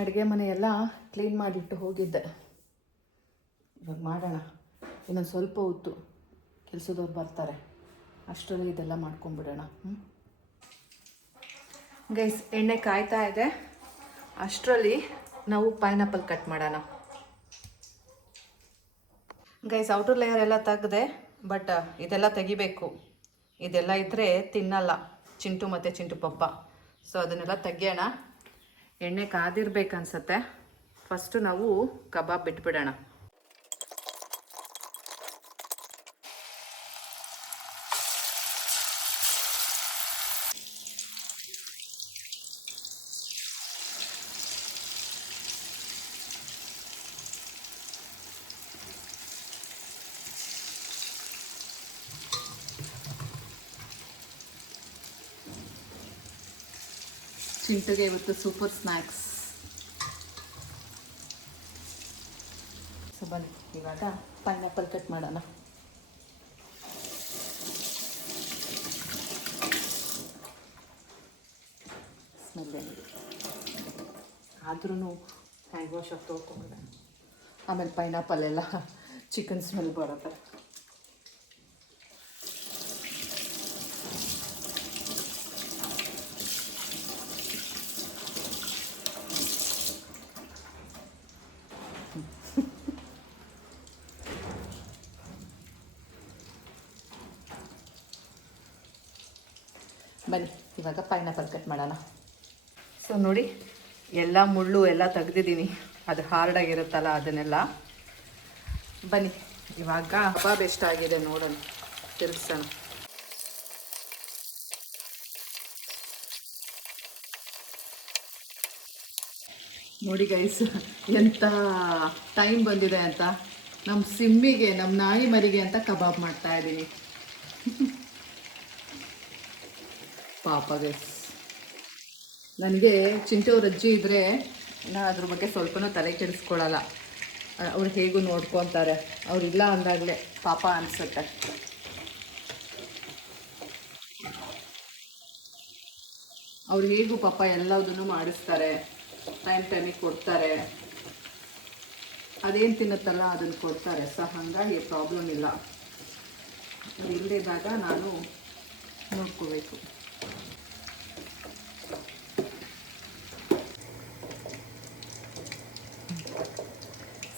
ಅಡುಗೆ ಮನೆಯೆಲ್ಲ ಕ್ಲೀನ್ ಮಾಡಿಟ್ಟು ಹೋಗಿದ್ದೆ. ಇವಾಗ ಮಾಡೋಣ. ಇನ್ನೊಂದು ಸ್ವಲ್ಪ ಹೊತ್ತು ಕೆಲಸದವ್ರು ಬರ್ತಾರೆ, ಅಷ್ಟರಲ್ಲಿ ಇದೆಲ್ಲ ಮಾಡ್ಕೊಂಬಿಡೋಣ. ಗೈಸ್, ಎಣ್ಣೆ ಕಾಯ್ತಾ ಇದೆ. ಅಷ್ಟರಲ್ಲಿ ನಾವು ಪೈನಾಪಲ್ ಕಟ್ ಮಾಡೋಣ. ಗೈಸ್, ಔಟರ್ ಲೇಯರ್ ಎಲ್ಲ ತೆಗೆದೆ, ಬಟ್ ಇದೆಲ್ಲ ತೆಗಿಬೇಕು. ಇದೆಲ್ಲ ಇದ್ದರೆ ತಿನ್ನಲ್ಲ ಚಿಂಟು ಮತ್ತು ಚಿಂಟು ಪಪ್ಪ. ಸೊ ಅದನ್ನೆಲ್ಲ ತೆಗಿಯೋಣ. ಎಣ್ಣೆ ಕಾದಿರ್ಬೇಕನ್ಸತ್ತೆ. ಫಸ್ಟು ನಾವು ಕಬಾಬ್ ಬಿಟ್ಬಿಡೋಣ. ಚಿಂಟುಗೆ ಇವತ್ತು ಸೂಪರ್ ಸ್ನ್ಯಾಕ್ಸ್. ಸೊ ಬನ್ನಿ, ಇವಾಗ ಪೈನಾಪಲ್ ಕಟ್ ಮಾಡೋಣ. ಸ್ಮೆಲ್ ಆದ್ರೂ ಹ್ಯಾಂಡ್ ವಾಶ್ ಆಗಿ ತೊಳ್ಕೊಂಬಿಡ. ಆಮೇಲೆ ಪೈನಾಪಲ್ ಎಲ್ಲ ಚಿಕನ್ ಸ್ಮೆಲ್ ಬರುತ್ತೆ. ಬನ್ನಿ, ಇವಾಗ ಪೈನಾಪಲ್ ಕಟ್ ಮಾಡೋಣ. ಸೊ ನೋಡಿ, ಎಲ್ಲ ಮುಳ್ಳು ಎಲ್ಲ ತೆಗ್ದಿದ್ದೀನಿ. ಅದು ಹಾರ್ಡಾಗಿರುತ್ತಲ್ಲ ಅದನ್ನೆಲ್ಲ. ಬನ್ನಿ, ಇವಾಗ ಕಬಾಬ್ ಎಷ್ಟಾಗಿದೆ ನೋಡೋಣ, ತಿರುಗಿಸೋಣ. ನೋಡಿ ಗೈಸ್, ಎಂಥ ಟೈಮ್ ಬಂದಿದೆ ಅಂತ. ನಮ್ಮ ಸಿಮ್ಮಿಗೆ, ನಮ್ಮ ನಾಯಿ ಮರಿಗೆ ಅಂತ ಕಬಾಬ್ ಮಾಡ್ತಾಯಿದ್ದೀನಿ. ಪಾಪ ಗೈಸ್, ನನಗೆ ಚಿಂಟವ್ರ ಅಜ್ಜಿ ಇದ್ದರೆ ನಾನು ಅದ್ರ ಬಗ್ಗೆ ಸ್ವಲ್ಪನೂ ತಲೆ ಕೆಡಿಸ್ಕೊಳ್ಳಲ್ಲ. ಅವ್ರು ಹೇಗೂ ನೋಡ್ಕೊತಾರೆ. ಅವ್ರಿಲ್ಲ ಅಂದಾಗಲೇ ಪಾಪ ಅನಿಸುತ್ತೆ. ಅವ್ರು ಹೇಗೂ ಪಾಪ ಎಲ್ಲದನ್ನು ಮಾಡಿಸ್ತಾರೆ, ಟೈಮಿಗೆ ಕೊಡ್ತಾರೆ, ಅದೇನು ತಿನ್ನುತ್ತಲ್ಲ ಅದನ್ನು ಕೊಡ್ತಾರೆ. ಹಾಗಾಗಿ ಪ್ರಾಬ್ಲಮ್ ಇಲ್ಲ. ಅವ್ರು ಇಲ್ಲದಿದ್ದಾಗ ನಾನು ನೋಡ್ಕೋಬೇಕು.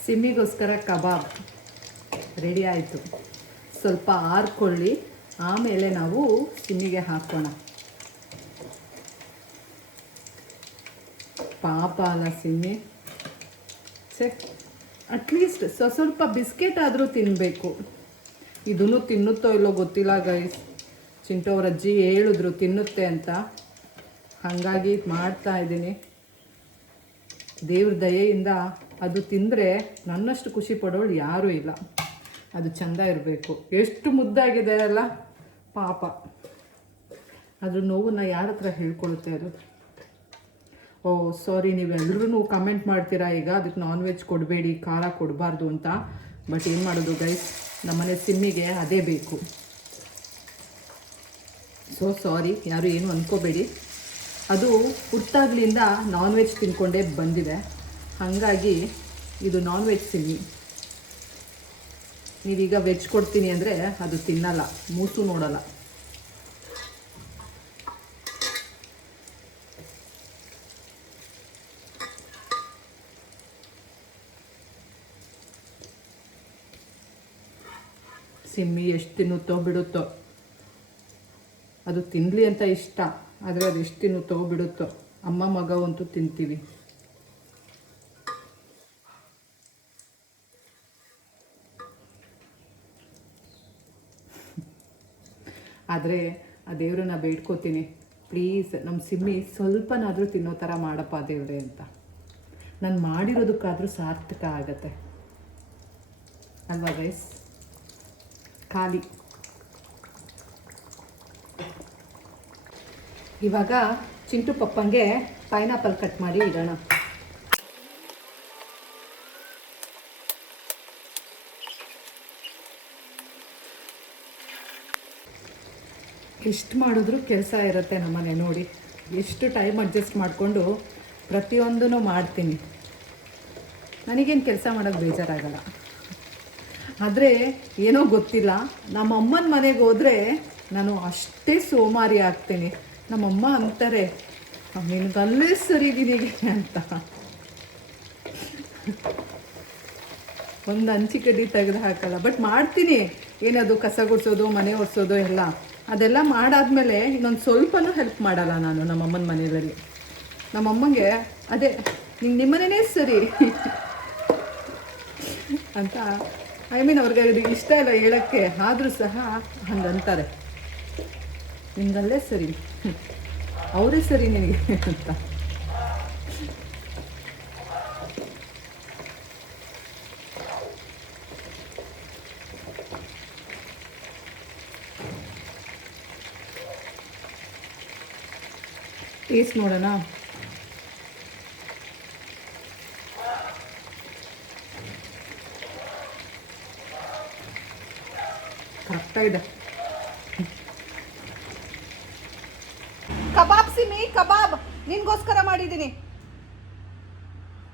ಸಿಮ್ಮಿಗೋಸ್ಕರ ಕಬಾಬ್ ರೆಡಿ ಆಯಿತು. ಸ್ವಲ್ಪ ಆರ್ಕೊಳ್ಳಿ, ಆಮೇಲೆ ನಾವು ಸಿಮ್ಮಿಗೆ ಹಾಕೋಣ. ಪಾಪ ಅಲ್ಲ ಸಿಮ್ಮಿ, ಅಟ್ಲೀಸ್ಟ್ ಸ್ವಲ್ಪ ಬಿಸ್ಕೆಟ್ ಆದರೂ ತಿನ್ನಬೇಕು. ಇದನ್ನು ತಿನ್ನುತ್ತೋ ಇಲ್ಲೋ ಗೊತ್ತಿಲ್ಲ ಗೈಸ್. ಚಿಂಟವ್ರ ಅಜ್ಜಿ ಹೇಳಿದ್ರು ತಿನ್ನುತ್ತೆ ಅಂತ, ಹಾಗಾಗಿ ಮಾಡ್ತಾ ಇದ್ದೀನಿ. ದೇವ್ರ ದಯೆಯಿಂದ ಅದು ತಿಂದರೆ ನನ್ನಷ್ಟು ಖುಷಿ ಪಡೋಳು ಯಾರೂ ಇಲ್ಲ. ಅದು ಚೆಂದ ಇರಬೇಕು. ಎಷ್ಟು ಮುದ್ದಾಗಿದೆ ಅಲ್ಲ ಪಾಪ. ಅದ್ರ ನೋವನ್ನ ಯಾರ ಹತ್ರ ಹೇಳ್ಕೊಳುತ್ತೆ ಅದು? ಓ ಸಾರಿ, ನೀವೆಲ್ಲರೂ ಕಮೆಂಟ್ ಮಾಡ್ತೀರಾ ಈಗ ಅದಕ್ಕೆ ನಾನ್ ವೆಜ್ ಕೊಡಬೇಡಿ, ಖಾರ ಕೊಡಬಾರ್ದು ಅಂತ. ಬಟ್ ಏನು ಮಾಡೋದು ಗೈಸ್, ನಮ್ಮನೆ ಸಿಮ್ಮಿಗೆ ಅದೇ ಬೇಕು. ಸೊ ಸಾರಿ, ಯಾರು ಏನು ಅಂದ್ಕೋಬೇಡಿ. ಅದು ಹುಟ್ಟಾಗ್ಲಿಂದ ನಾನ್ ವೆಜ್ ತಿನ್ಕೊಂಡೇ ಬಂದಿದೆ, ಹಾಗಾಗಿ ಇದು ನಾನ್ ವೆಜ್ ಸಿಮ್ಮಿ. ನೀವೀಗ ವೆಜ್ ಕೊಡ್ತೀನಿ ಅಂದರೆ ಅದು ತಿನ್ನಲ್ಲ, ಮೂಸು ನೋಡಲ್ಲ. ಸಿಮ್ಮಿ ಎಷ್ಟು ತಿನ್ನುತ್ತೋ ಬಿಡುತ್ತೋ, ಅದು ತಿನ್ನಲಿ ಅಂತ ಇಷ್ಟ, ಆದರೆ ಅದು ಎಷ್ಟು ತಿನ್ನುತ್ತೋ ಬಿಡುತ್ತೋ. ಅಮ್ಮ ಮಗ ಅಂತೂ ತಿಂತೀವಿ. ಆದರೆ ಆ ದೇವ್ರನ್ನ ಬೇಡ್ಕೋತೀನಿ, ಪ್ಲೀಸ್ ನಮ್ಮ ಸಿಮ್ಮಿ ಸ್ವಲ್ಪನಾದರೂ ತಿನ್ನೋ ಥರ ಮಾಡಪ್ಪ ದೇವ್ರೆ ಅಂತ. ನಾನು ಮಾಡಿರೋದಕ್ಕಾದರೂ ಸಾರ್ಥಕ ಆಗತ್ತೆ ಅಲ್ವಾ ಗೈಸ್? ಖಾಲಿ ಇವಾಗ ಚಿಂಟು ಪಪ್ಪಂಗೆ ಪೈನಾಪಲ್ ಕಟ್ ಮಾಡಿ ಇಡೋಣ. ಎಷ್ಟು ಮಾಡಿದ್ರೂ ಕೆಲಸ ಇರುತ್ತೆ ನಮ್ಮನೆ ನೋಡಿ. ಎಷ್ಟು ಟೈಮ್ ಅಡ್ಜಸ್ಟ್ ಮಾಡಿಕೊಂಡು ಪ್ರತಿಯೊಂದೂ ಮಾಡ್ತೀನಿ. ನನಗೇನು ಕೆಲಸ ಮಾಡೋಕ್ಕೆ ಬೇಜಾರಾಗಲ್ಲ. ಆದರೆ ಏನೋ ಗೊತ್ತಿಲ್ಲ, ನಮ್ಮಮ್ಮನ ಮನೆಗೆ ಹೋದರೆ ನಾನು ಅಷ್ಟೇ ಸೋಮಾರಿ ಆಗ್ತೀನಿ. ನಮ್ಮಮ್ಮ ಅಂತಾರೆ, ನಿನಗಲ್ಲೇ ಸರಿ ನಿನಗೆ ಅಂತ. ಒಂದು ಹಂಚಿ ಕಡ್ಡಿ ತೆಗೆದು ಹಾಕಲ್ಲ, ಬಟ್ ಮಾಡ್ತೀನಿ. ಏನದು ಕಸ ಗುಡಿಸೋದು, ಮನೆ ಒರೆಸೋದು ಎಲ್ಲ, ಅದೆಲ್ಲ ಮಾಡಾದ್ಮೇಲೆ ಇನ್ನೊಂದು ಸ್ವಲ್ಪನೂ ಹೆಲ್ಪ್ ಮಾಡಲ್ಲ ನಾನು ನಮ್ಮಮ್ಮನ ಮನೆಯಲ್ಲಿ. ನಮ್ಮಮ್ಮಂಗೆ ಅದೇ ನಿಮ್ಮನೇ ಸರಿ ಅಂತ, ಐ ಮೀನ್ ಅವ್ರಿಗೆ ಇಷ್ಟ ಇಲ್ಲ ಹೇಳೋಕ್ಕೆ, ಆದರೂ ಸಹ ಹಂಗಂತಾರೆ, ನಿಮ್ಗಲ್ಲೇ ಸರಿ, ಅವರೇ ಸರಿ ನಿನಗೆ ಅಂತ. ಟೇಸ್ಟ್ ನೋಡೋಣ. ಕರೆಕ್ಟಾಗಿದೆ. ಕಬಾಬ್ ಸಿಮಿ, ಕಬಾಬ್ ನಿನ್ಗೋಸ್ಕರ ಮಾಡಿದ್ದೀನಿ,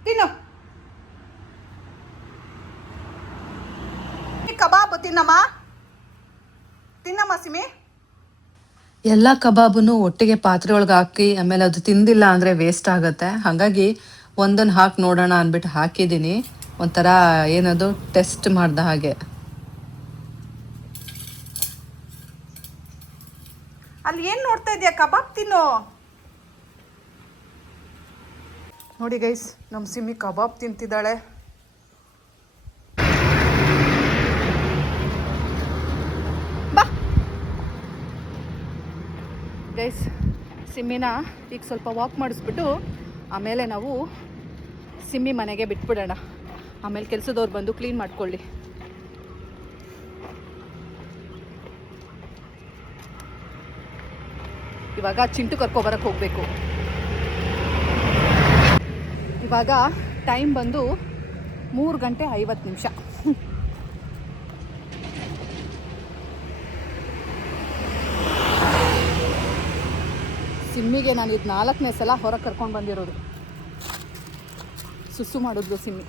ತಿನ್ನು. ಕಬಾಬ್ ತಿನ್ನಮ್ಮ, ತಿನ್ನಮ್ಮ ಸಿಮಿ. ಎಲ್ಲ ಕಬಾಬನ್ನು ಒಟ್ಟಿಗೆ ಪಾತ್ರೆ ಒಳಗೆ ಹಾಕಿ ಆಮೇಲೆ ಅದು ತಿಂದಿಲ್ಲ ಅಂದರೆ ವೇಸ್ಟ್ ಆಗುತ್ತೆ. ಹಾಗಾಗಿ ಒಂದನ್ನು ಹಾಕಿ ನೋಡೋಣ ಅಂದ್ಬಿಟ್ಟು ಹಾಕಿದ್ದೀನಿ. ಒಂಥರ ಏನದು ಟೆಸ್ಟ್ ಮಾಡ್ದ ಹಾಗೆ. ಅಲ್ಲಿ ಏನು ನೋಡ್ತಾ ಇದೆಯಾ? ಕಬಾಬ್ ತಿನ್ನು. ನೋಡಿ ಗೈಸ್, ನಮ್ಮ ಸಿಮ್ಮಿ ಕಬಾಬ್ ತಿಂತಿದ್ದಾಳೆ. ಬಾ ಗೈಸ್, ಸಿಮ್ಮಿನ ಈಗ ಸ್ವಲ್ಪ ವಾಕ್ ಮಾಡಿಸ್ಬಿಟ್ಟು ಆಮೇಲೆ ನಾವು ಸಿಮ್ಮಿ ಮನೆಗೆ ಬಿಟ್ಬಿಡೋಣ. ಆಮೇಲೆ ಕೆಲಸದವ್ರು ಬಂದು ಕ್ಲೀನ್ ಮಾಡ್ಕೊಳ್ಳಿ. ಇವಾಗ ಚಿಂಟು ಕರ್ಕೊಬರಕ್ಕೆ ಹೋಗಬೇಕು. ಇವಾಗ ಟೈಮ್ ಬಂದು 3:50. ಸಿಮ್ಮಿಗೆ ನಾನು ಇದು 4ನೇ ಸಲ ಹೊರಗೆ ಕರ್ಕೊಂಡು ಬಂದಿರೋದು. ಸುಸ್ಸು ಮಾಡಿದ್ಲು ಸಿಮ್ಮಿ.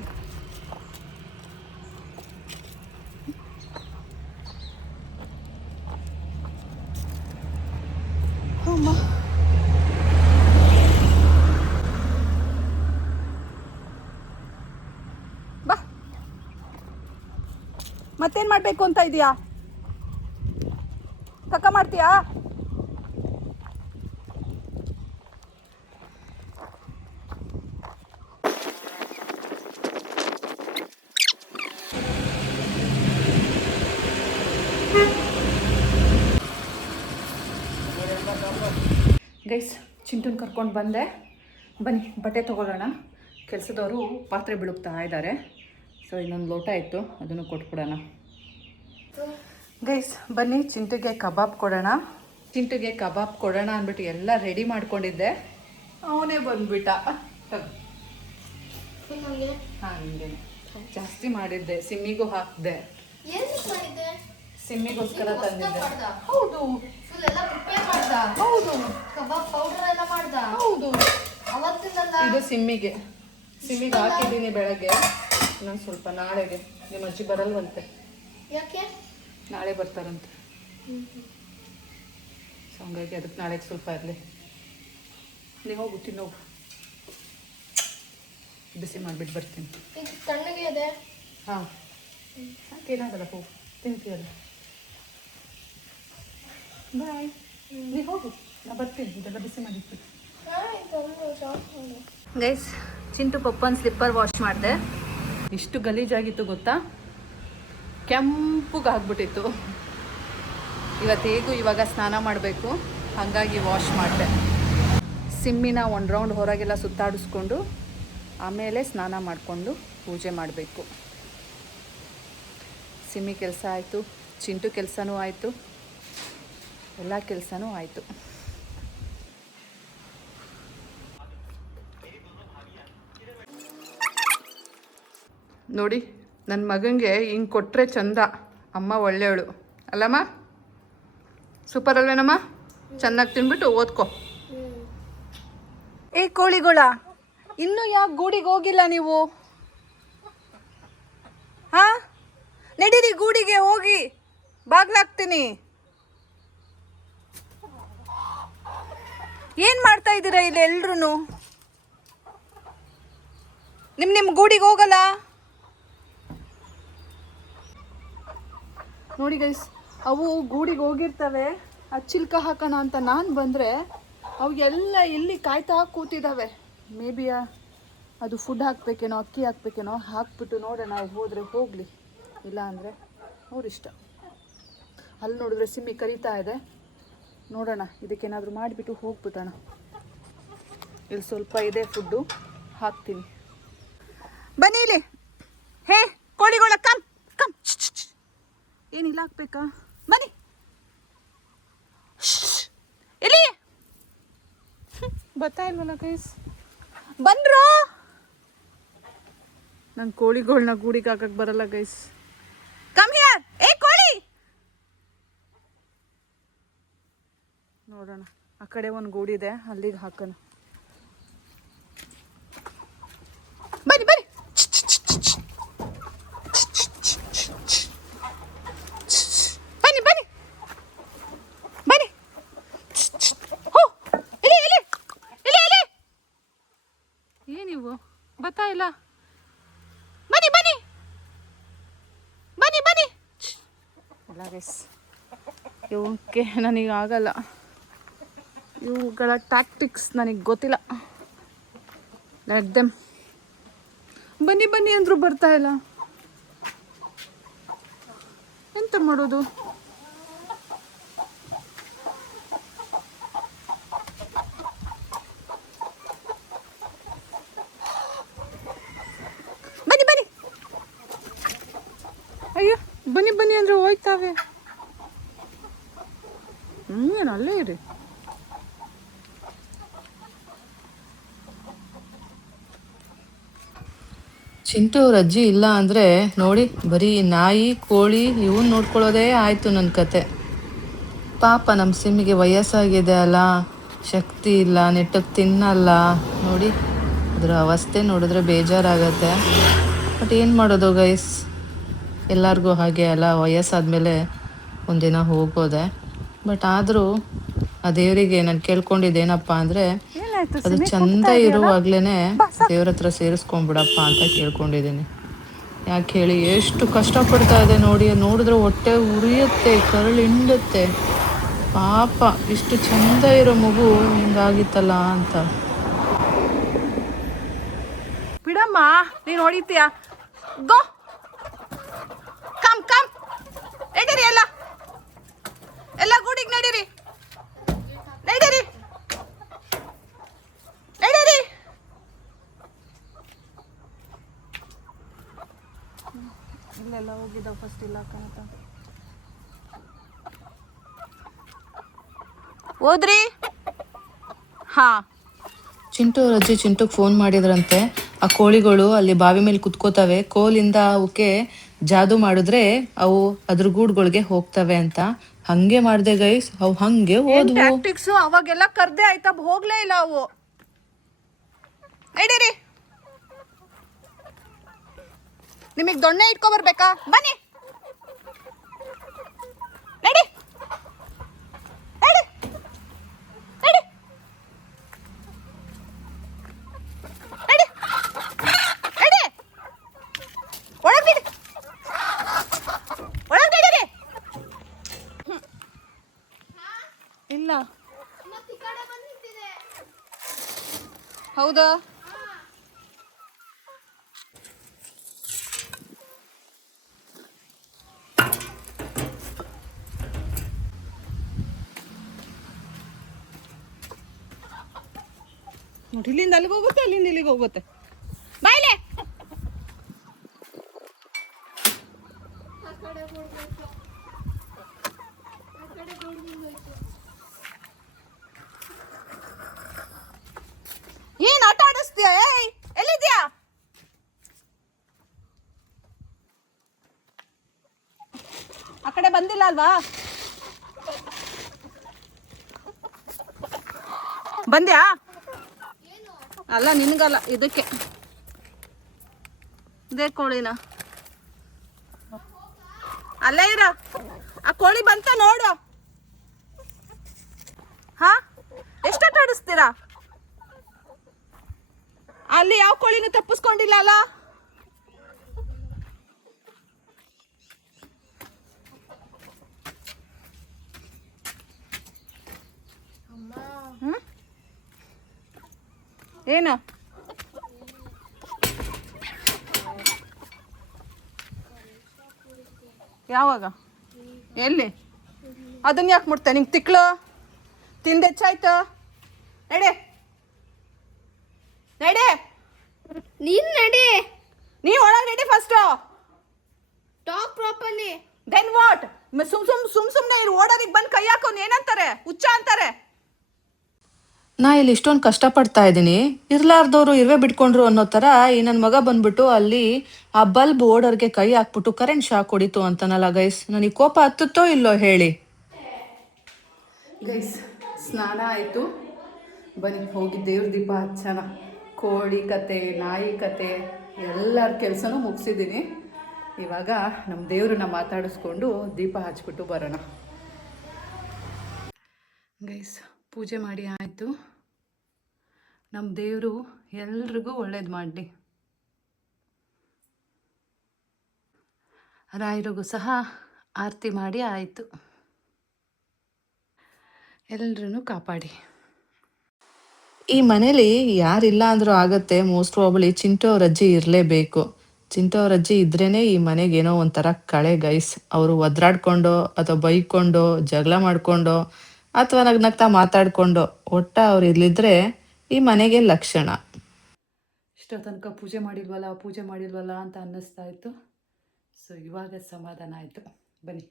ಅಮ್ಮ ಬಾ, ಮತ್ತೇನು ಮಾಡಬೇಕು ಅಂತ ಇದೆಯಾ? ಕಕ್ಕ ಮಾಡ್ತೀಯಾ? ಗೈಸ್, ಚಿಂಟುನ್ ಕರ್ಕೊಂಡು ಬಂದೆ. ಬನ್ನಿ ಬಟ್ಟೆ ತೊಗೊಳ್ಳೋಣ. ಕೆಲಸದವರು ಪಾತ್ರೆ ಬಿಳುಕ್ತಾ ಇದ್ದಾರೆ. ಸೊ ಇನ್ನೊಂದು ಲೋಟ ಇತ್ತು, ಅದನ್ನು ಕೊಟ್ಬಿಡೋಣ. ಗೈಸ್ ಬನ್ನಿ ಚಿಂಟುಗೆ ಕಬಾಬ್ ಕೊಡೋಣ. ಚಿಂಟುಗೆ ಕಬಾಬ್ ಕೊಡೋಣ ಅಂದ್ಬಿಟ್ಟು ಎಲ್ಲ ರೆಡಿ ಮಾಡ್ಕೊಂಡಿದ್ದೆ. ಅವನೇ ಬಂದ್ಬಿಟ್ಟ. ಹಾಗೆ ಜಾಸ್ತಿ ಮಾಡಿದ್ದೆ, ಸಿಮ್ಮಿಗೂ ಹಾಕಿದೆ. ಸಿಮ್ಮಿಗೋಸ್ಕರ ತಂದಿದ್ದೆ. ಹೌದು ಹೌದು ಹೌದು. ಇದು ಸಿಮ್ಮಿಗೆ ಹಾಕಿದ್ದೀನಿ ಬೆಳಗ್ಗೆ. ಇನ್ನೊಂದು ಸ್ವಲ್ಪ ನಾಳೆಗೆ. ನಿಮ್ಮ ಅಜ್ಜಿ ಬರಲ್ವಂತೆ, ನಾಳೆ ಬರ್ತಾರಂತೆ. ಸೊ ಹಂಗಾಗಿ ಅದಕ್ಕೆ ನಾಳೆಗೆ ಸ್ವಲ್ಪ ಇರಲಿ. ನೀವು ಹೋಗು ತಿನ್ನೋಗು, ಬಿಸಿ ಮಾಡಿಬಿಟ್ಟು ಬರ್ತೀನಿ. ಹಾಂ ಏನಾಗಲ್ಲ, ಹೋಗು ತಿಂತೀಯಲ್ಲ. ಬಾಯ್, ನೀವು ಹೋಗು, ನಾ ಬರ್ತೀನಿ. ಇದೆಲ್ಲ ಬಿಸಿ ಮಾಡಿಬಿಟ್ಟು. ಗೈಸ್, ಚಿಂಟು ಪಪ್ಪನ ಸ್ಲಿಪ್ಪರ್ ವಾಶ್ ಮಾಡಿದೆ. ಇಷ್ಟು ಗಲೀಜಾಗಿತ್ತು ಗೊತ್ತಾ, ಕೆಂಪುಗಾಗ್ಬಿಟ್ಟಿತ್ತು. ಇವತ್ತೇಗೂ ಇವಾಗ ಸ್ನಾನ ಮಾಡಬೇಕು, ಹಾಗಾಗಿ ವಾಶ್ ಮಾಡಿದೆ. ಸಿಮ್ಮಿನ ಒಂದು ರೌಂಡ್ ಹೊರಗೆಲ್ಲ ಸುತ್ತಾಡಿಸ್ಕೊಂಡು ಆಮೇಲೆ ಸ್ನಾನ ಮಾಡಿಕೊಂಡು ಪೂಜೆ ಮಾಡಬೇಕು. ಸಿಮ್ಮಿ ಕೆಲಸ ಆಯಿತು, ಚಿಂಟು ಕೆಲಸನೂ ಆಯಿತು, ಎಲ್ಲ ಕೆಲಸನೂ ಆಯಿತು. ನೋಡಿ, ನನ್ನ ಮಗನಿಗೆ ಹಿಂಗೆ ಕೊಟ್ಟರೆ ಚಂದ. ಅಮ್ಮ ಒಳ್ಳೆಯವಳು ಅಲ್ಲಮ್ಮ? ಸೂಪರ್ ಅಲ್ವೇನಮ್ಮ? ಚೆನ್ನಾಗಿ ತಿನ್ಬಿಟ್ಟು ಓದ್ಕೊ. ಏ ಕೋಳಿಗಳ, ಇನ್ನೂ ಯಾಕೆ ಗೂಡಿಗೆ ಹೋಗಿಲ್ಲ ನೀವು? ಹಾಂ, ನಡೀರಿ ಗೂಡಿಗೆ ಹೋಗಿ, ಬಾಗ್ಲಾಗ್ತೀನಿ. ಏನು ಮಾಡ್ತಾ ಇದ್ದೀರಾ ಇಲ್ಲಿ ಎಲ್ರೂ? ನಿಮ್ಮ ಗೂಡಿಗೆ ಹೋಗಲ್ಲ? ನೋಡಿ ಗೈಸ್, ಅವು ಗೂಡಿಗೆ ಹೋಗಿರ್ತವೆ. ಚಿಲ್ಕ ಹಾಕೋಣ ಅಂತ ನಾನು ಬಂದರೆ ಅವು ಎಲ್ಲ ಇಲ್ಲಿ ಕಾಯ್ತಾ ಕೂತಿದ್ದಾವೆ. ಮೇ ಬಿ ಅದು ಫುಡ್ ಹಾಕಬೇಕೇನೋ, ಅಕ್ಕಿ ಹಾಕಬೇಕೇನೋ. ಹಾಕ್ಬಿಟ್ಟು ನೋಡೋಣ, ನಾವು ಹೋದರೆ ಹೋಗಲಿ, ಇಲ್ಲ ಅಂದರೆ ಅವ್ರಿಷ್ಟ. ಅಲ್ಲಿ ನೋಡಿದ್ರೆ ಸಿಮ್ಮಿ ಕರೀತಾ ಇದೆ. ನೋಡೋಣ, ಇದಕ್ಕೇನಾದರೂ ಮಾಡಿಬಿಟ್ಟು ಹೋಗ್ಬಿಟ್ಟೋಣ. ಇಲ್ಲಿ ಸ್ವಲ್ಪ ಇದೆ ಫುಡ್ಡು, ಹಾಕ್ತೀನಿ. ಬನ್ನಿ ಇಲ್ಲಿ. ಹೇ ಕೋಳಿಗಳ, ಕಮ್ ಕಮ್. ಏನಿಲ್ಲ ಹಾಕ್ಬೇಕಾ? ಬನ್ನಿ ಇಲ್ಲಿ. ಬರ್ತಾ ಇಲ್ವಲ್ಲ ಗೈಸ್, ಬಂದ್ರು. ನನ್ನ ಕೋಳಿಗಳನ್ನ ಗೂಡಿಗೆ ಹಾಕಕ್ಕೆ ಬರಲ್ಲ ಗೈಸ್. Come here. ಏ ಕೋಳಿ, ನೋಡೋಣ. ಆ ಕಡೆ ಒಂದು ಗೂಡಿದೆ, ಅಲ್ಲಿಗೆ ಹಾಕೋಣ. ಬನ್ನಿ ಬನ್ನಿ. ಬನ್ನಿ ಬನ್ನಿ ಬನ್ನಿ. ಹೋ, ಇಲ್ಲಿ ಇಲ್ಲಿ ಇಲ್ಲಿ ಇಲ್ಲಿ. ಏನಿವು ಬರ್ತಾ ಇಲ್ಲ? ಬನ್ನಿ ಬನ್ನಿ ಬನ್ನಿ ಬನ್ನಿ. ಇಲ್ಲ ಗೈಸ್, ಇವಕ್ಕೆ ನನಗೆ ಆಗಲ್ಲ. ಇವುಗಳ ಟ್ಯಾಕ್ಟಿಕ್ಸ್ ನನಗೆ ಗೊತ್ತಿಲ್ಲ. Let them. ಬನ್ನಿ ಬನ್ನಿ ಅಂದರೂ ಬರ್ತಾ ಇಲ್ಲ. ಎಂತ ಮಾಡೋದು? ಬನ್ನಿ ಬನ್ನಿ. ಅಯ್ಯೋ, ಬನ್ನಿ ಬನ್ನಿ ಅಂದರೆ ಹೋಯ್ತಾವೆ. ಅಲ್ಲೇ ಇರಿ. ಚಿಂಟು ಅವ್ರ ಅಜ್ಜಿ ಇಲ್ಲ ಅಂದರೆ ನೋಡಿ ಬರೀ ನಾಯಿ ಕೋಳಿ ಇವನ್ ನೋಡ್ಕೊಳ್ಳೋದೇ ಆಯಿತು ನನ್ನ ಕತೆ. ಪಾಪ ನಮ್ಮ ಸಿಮ್ಮಿಗೆ ವಯಸ್ಸಾಗಿದೆ ಅಲ್ಲ, ಶಕ್ತಿ ಇಲ್ಲ, ನೆಟ್ಟಗೆ ತಿನ್ನಲ್ಲ. ನೋಡಿ ಅದರ ಅವಸ್ಥೆ ನೋಡಿದ್ರೆ ಬೇಜಾರಾಗತ್ತೆ. ಬಟ್ ಏನು ಮಾಡೋದು ಗೈಸ್, ಎಲ್ಲರಿಗೂ ಹಾಗೆ ಅಲ್ಲ, ವಯಸ್ಸಾದ್ಮೇಲೆ ಒಂದಿನ ಹೋಗೋದೆ. ಬಟ್ ಆದರೂ ಆ ದೇವರಿಗೆ ನಾನು ಕೇಳ್ಕೊಂಡಿದ್ದೇನಪ್ಪ ಅಂದರೆ ಏನಾಯ್ತು ಅದು ಸಿಮಿ, ಚಂದ ಕೂಗ್ತಾ ಇದೆಯಲ್ಲ? ಇರುವಾಗ್ಲೇ ಬಾ ದೇವ್ರ ಹತ್ರ ಸೇರಿಸ್ಕೊಂಬಿಡಪ್ಪ ಅಂತ ಕೇಳ್ಕೊಂಡಿದ್ದೀನಿ. ಯಾಕೆ ಹೇಳಿ, ಎಷ್ಟು ಕಷ್ಟಪಡ್ತಾ ಇದೆ ನೋಡಿ, ನೋಡಿದ್ರೆ ಹೊಟ್ಟೆ ಉರಿಯುತ್ತೆ, ಕರಳು ಹಿಂಡುತ್ತೆ. ಪಾಪ ಇಷ್ಟು ಚಂದ ಇರೋ ಮಗು ಹಿಂಗಾಗಿತ್ತಲ್ಲ ಅಂತ. ಬಿಡಮ್ಮ, ನೀನು ಹೊಡಿತೀಯ. ಗೋ ಕಮ್ ಕಮ್, ನಡೀರಿ ಎಲ್ಲ ಎಲ್ಲ ಗೂಡಿಗೆ ನಡೀರಿ ನಡೀರಿ ನಡೀರಿ. ಇಲ್ಲೆಲ್ಲ ಹೋಗಿದ್ದ ಫಸ್ಟ್ ಇಲ್ಲ ಕಾಣತ್ತ. ಹೋದ್ರಿ? ಹಾ. ಚಿಂಟು ಅವ್ರ ಅಜ್ಜಿ ಚಿಂಟುಗೆ ಫೋನ್ ಮಾಡಿದ್ರಂತೆ. ಆ ಕೋಳಿಗಳು ಅಲ್ಲಿ ಬಾವಿ ಮೇಲೆ ಕುತ್ಕೋತವೆ, ಕೋಲಿಂದ ಅವಕ್ಕೆ ಜಾದು ಮಾಡಿದ್ರೆ ಅವು ಅದ್ರ ಗೂಡುಗಳಿಗೆ ಹೋಗ್ತವೆ ಅಂತ. ಹಂಗೆ ಮಾಡಿದೆ ಗೈಸ್, ಅವು ಹಂಗೆ ಹೋದ್ವು. ಟ್ಯಾಕ್ಟಿಕ್ಸು ಅವಾಗೆಲ್ಲ ಕರ್ದೆ ಆಯ್ತಾ, ಹೋಗ್ಲೇ ಇಲ್ಲ ಅವು. ನಡೀರಿ. ನಿಮಗೆ ದೊಣ್ಣೆ ಇಟ್ಕೊಬರ್ಬೇಕಾ? ಬನ್ನಿ ನಡಿ ನಡಿ ನಡಿ ನಡಿ ನಡಿ, ಒಳಗ್ ನಡಿ, ಒಳಗ್ ನಡೀರಿ. ಇಲ್ಲ. ಹೌದಾ? ನೋಡಿ, ಇಲ್ಲಿಂದ ಅಲ್ಲಿಗೆ ಹೋಗುತ್ತೆ, ಅಲ್ಲಿಂದ ಇಲ್ಲಿಗೆ ಹೋಗುತ್ತೆ. ಬಾಯ್ಲೆ. ಏನ್ ಆಟ ಆಡಿಸ್ತೀಯ? ಏಯ್, ಎಲ್ಲಿದ್ಯಾ? ಆ ಕಡೆ ಬಂದಿಲ್ಲ ಅಲ್ವಾ? ಬಂದ್ಯಾ? ಅಲ್ಲ ನಿನ್ಗಲ್ಲ, ಇದಕ್ಕೆ. ಇದೇ ಕೋಳಿನ ಅಲ್ಲೇ ಇರ. ಆ ಕೋಳಿ ಬಂತ ನೋಡು. ಹಾ, ಎಷ್ಟಾಟ ಆಡಿಸ್ತೀರಾ? ಅಲ್ಲಿ ಯಾವ ಕೋಳಿನೂ ತಪ್ಪಿಸ್ಕೊಂಡಿಲ್ಲ ಅಲ್ಲ? ಏನು? ಯಾವಾಗ? ಎಲ್ಲಿ? ಅದನ್ನ ಯಾಕೆ ಮುಟ್ತೆ? ನಿಂಗೆ ತಿಕ್ಳು ತಿಂದು ಹೆಚ್ಚಾಯ್ತು. ನಡೆ ನಡೆ, ನೀನ್ ನಡಿ. ನೀ ಒಳಗೆ ನಡಿ first. Talk properly. Then what? ಸುಮ್ನೆ ಇರು. ಓಡೋರಿಗೆ ಬಂದು ಕೈ ಹಾಕೋನ್ ಏನಂತಾರೆ? ಹುಚ್ಚ ಅಂತಾರೆ. ನಾ ಇಲ್ಲಿ ಇಷ್ಟೊಂದು ಕಷ್ಟಪಡ್ತಾ ಇದ್ದೀನಿ, ಇರ್ಲಾರ್ದವ್ರು ಇರುವೆ ಬಿಟ್ಕೊಂಡ್ರು ಅನ್ನೋ ಥರ ಈ ನನ್ನ ಮಗ ಬಂದ್ಬಿಟ್ಟು ಅಲ್ಲಿ ಆ ಬಲ್ಬ್ ಓಡೋರ್ಗೆ ಕೈ ಹಾಕ್ಬಿಟ್ಟು ಕರೆಂಟ್ ಶಾಕ್ ಹೊಡಿತು ಅಂತನಲ್ಲ ಗೈಸ್. ನನಗೆ ಕೋಪ ಹತ್ತುತ್ತೋ ಇಲ್ಲೋ ಹೇಳಿ. ಗೈಸ್, ಸ್ನಾನ ಆಯಿತು, ಬನ್ನಿ ಹೋಗಿ ದೇವ್ರ ದೀಪ ಹಚ್ಚೋಣ. ಕೋಳಿ ಕತೆ, ನಾಯಿ ಕತೆ ಎಲ್ಲರ ಕೆಲಸನೂ ಮುಗಿಸಿದ್ದೀನಿ. ಇವಾಗ ನಮ್ಮ ದೇವ್ರನ್ನ ಮಾತಾಡಿಸ್ಕೊಂಡು ದೀಪ ಹಚ್ಬಿಟ್ಟು ಬರೋಣ. ಗೈಸ್, ಪೂಜೆ ಮಾಡಿ ಆಯಿತು. ನಮ್ಮ ದೇವರು ಎಲ್ರಿಗೂ ಒಳ್ಳೇದು ಮಾಡಲಿ. ರಾಯರಿಗೂ ಸಹ ಆರತಿ ಮಾಡಿ ಆಯಿತು. ಎಲ್ಲರೂ ಕಾಪಾಡಿ. ಈ ಮನೇಲಿ ಯಾರಿಲ್ಲ ಅಂದರೂ ಆಗತ್ತೆ, ಮೋಸ್ಟ್ ಪ್ರಾಬಲಿ ಚಿಂಟು ಅವ್ರ ಅಜ್ಜಿ ಇರಲೇಬೇಕು. ಚಿಂಟು ಅವ್ರ ಅಜ್ಜಿ ಇದ್ರೇನೆ ಈ ಮನೆಗೆ ಏನೋ ಒಂಥರ ಕಳೆ ಗೈಸ್. ಅವರು ಒದ್ರಾಡ್ಕೊಂಡು ಅಥವಾ ಬೈಕೊಂಡು ಜಗಳ ಮಾಡ್ಕೊಂಡು ಅಥವಾ ನಗ್ನಗ್ತಾ ಮಾತಾಡ್ಕೊಂಡು ಒಟ್ಟ ಅವ್ರು ಇರ್ಲಿದ್ರೆ ಈ ಮನೆಗೆ ಲಕ್ಷಣ. ಇಷ್ಟೋ ತನಕ ಪೂಜೆ ಮಾಡಿಲ್ವಲ್ಲ ಅಂತ ಅನ್ನಿಸ್ತಾ ಇತ್ತು. ಸೊ ಇವಾಗ ಸಮಾಧಾನ ಆಯಿತು. ಬನ್ನಿ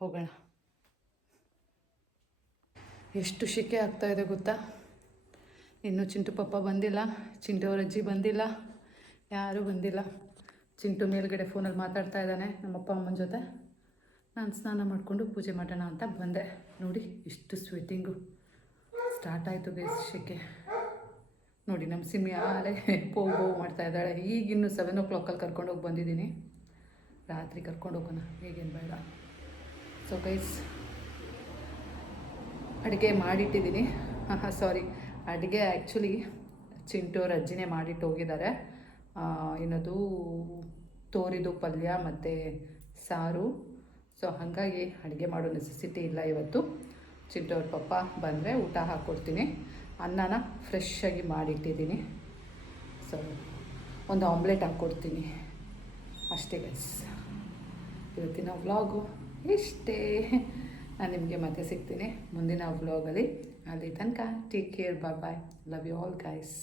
ಹೋಗೋಣ. ಎಷ್ಟು ಶಿಕೆ ಆಗ್ತಾಯಿದೆ ಗೊತ್ತಾ? ಇನ್ನೂ ಚಿಂಟು ಪಪ್ಪ ಬಂದಿಲ್ಲ, ಚಿಂಟು ಅವ್ರ ಅಜ್ಜಿ ಬಂದಿಲ್ಲ. ಯಾರೂ ಬಂದಿಲ್ಲ. ಚಿಂಟು ಮೇಲ್ಗಡೆ ಫೋನಲ್ಲಿ ಮಾತಾಡ್ತಾ ಇದ್ದಾನೆ ನಮ್ಮಪ್ಪ ಅಮ್ಮನ ಜೊತೆ. ನಾನು ಸ್ನಾನ ಮಾಡಿಕೊಂಡು ಪೂಜೆ ಮಾಡೋಣ ಅಂತ ಬಂದೆ. ನೋಡಿ ಇಷ್ಟು ಸ್ವೆಟ್ಟಿಂಗು ಸ್ಟಾರ್ಟ್ ಆಯಿತು ಬೇಸಿಗೆ. ನೋಡಿ ನಮ್ಮ ಸಿಮ್ಮಿ ಆಲೆ ಬೋವ್ ಮಾಡ್ತಾ ಇದ್ದಾಳೆ. ಈಗಿನ್ನು 7 o'clock ಕರ್ಕೊಂಡೋಗಿ ಬಂದಿದ್ದೀನಿ. ರಾತ್ರಿ ಕರ್ಕೊಂಡು ಹೋಗೋಣ, ಹೇಗೇನು ಬೇಡ. ಸೊ ಗೈಸ್, ಅಡುಗೆ ಮಾಡಿಟ್ಟಿದ್ದೀನಿ. ಸಾರಿ, ಅಡುಗೆ ಆ್ಯಕ್ಚುಲಿ ಚಿಂಟು ಅವ್ರ ಅಜ್ಜಿನೇ ಮಾಡಿಟ್ಟು ಹೋಗಿದ್ದಾರೆ. ಏನದು ತೋರಿದು ಪಲ್ಯ ಮತ್ತು ಸಾರು. ಸೊ ಹಾಗಾಗಿ ಅಡುಗೆ ಮಾಡೋ ನೆಸೆಸಿಟಿ ಇಲ್ಲ ಇವತ್ತು. ಚಿಂಟು ಅವ್ರ ಪಪ್ಪ ಬಂದರೆ ಊಟ ಹಾಕ್ಕೊಡ್ತೀನಿ. ಅನ್ನನ ಫ್ರೆಶ್ಶಾಗಿ ಮಾಡಿಟ್ಟಿದ್ದೀನಿ. ಸೊ ಒಂದು ಆಮ್ಲೆಟ್ ಹಾಕ್ಕೊಡ್ತೀನಿ ಅಷ್ಟೇ ಗೈಸ್. ಇವತ್ತಿನ ವ್ಲಾಗು ಇಷ್ಟೇ. ನಾನು ನಿಮಗೆ ಮತ್ತೆ ಸಿಗ್ತೀನಿ ಮುಂದಿನ ವ್ಲಾಗಲ್ಲಿ. ಅಲ್ಲಿ ತನಕ take care, bye. Love you all guys.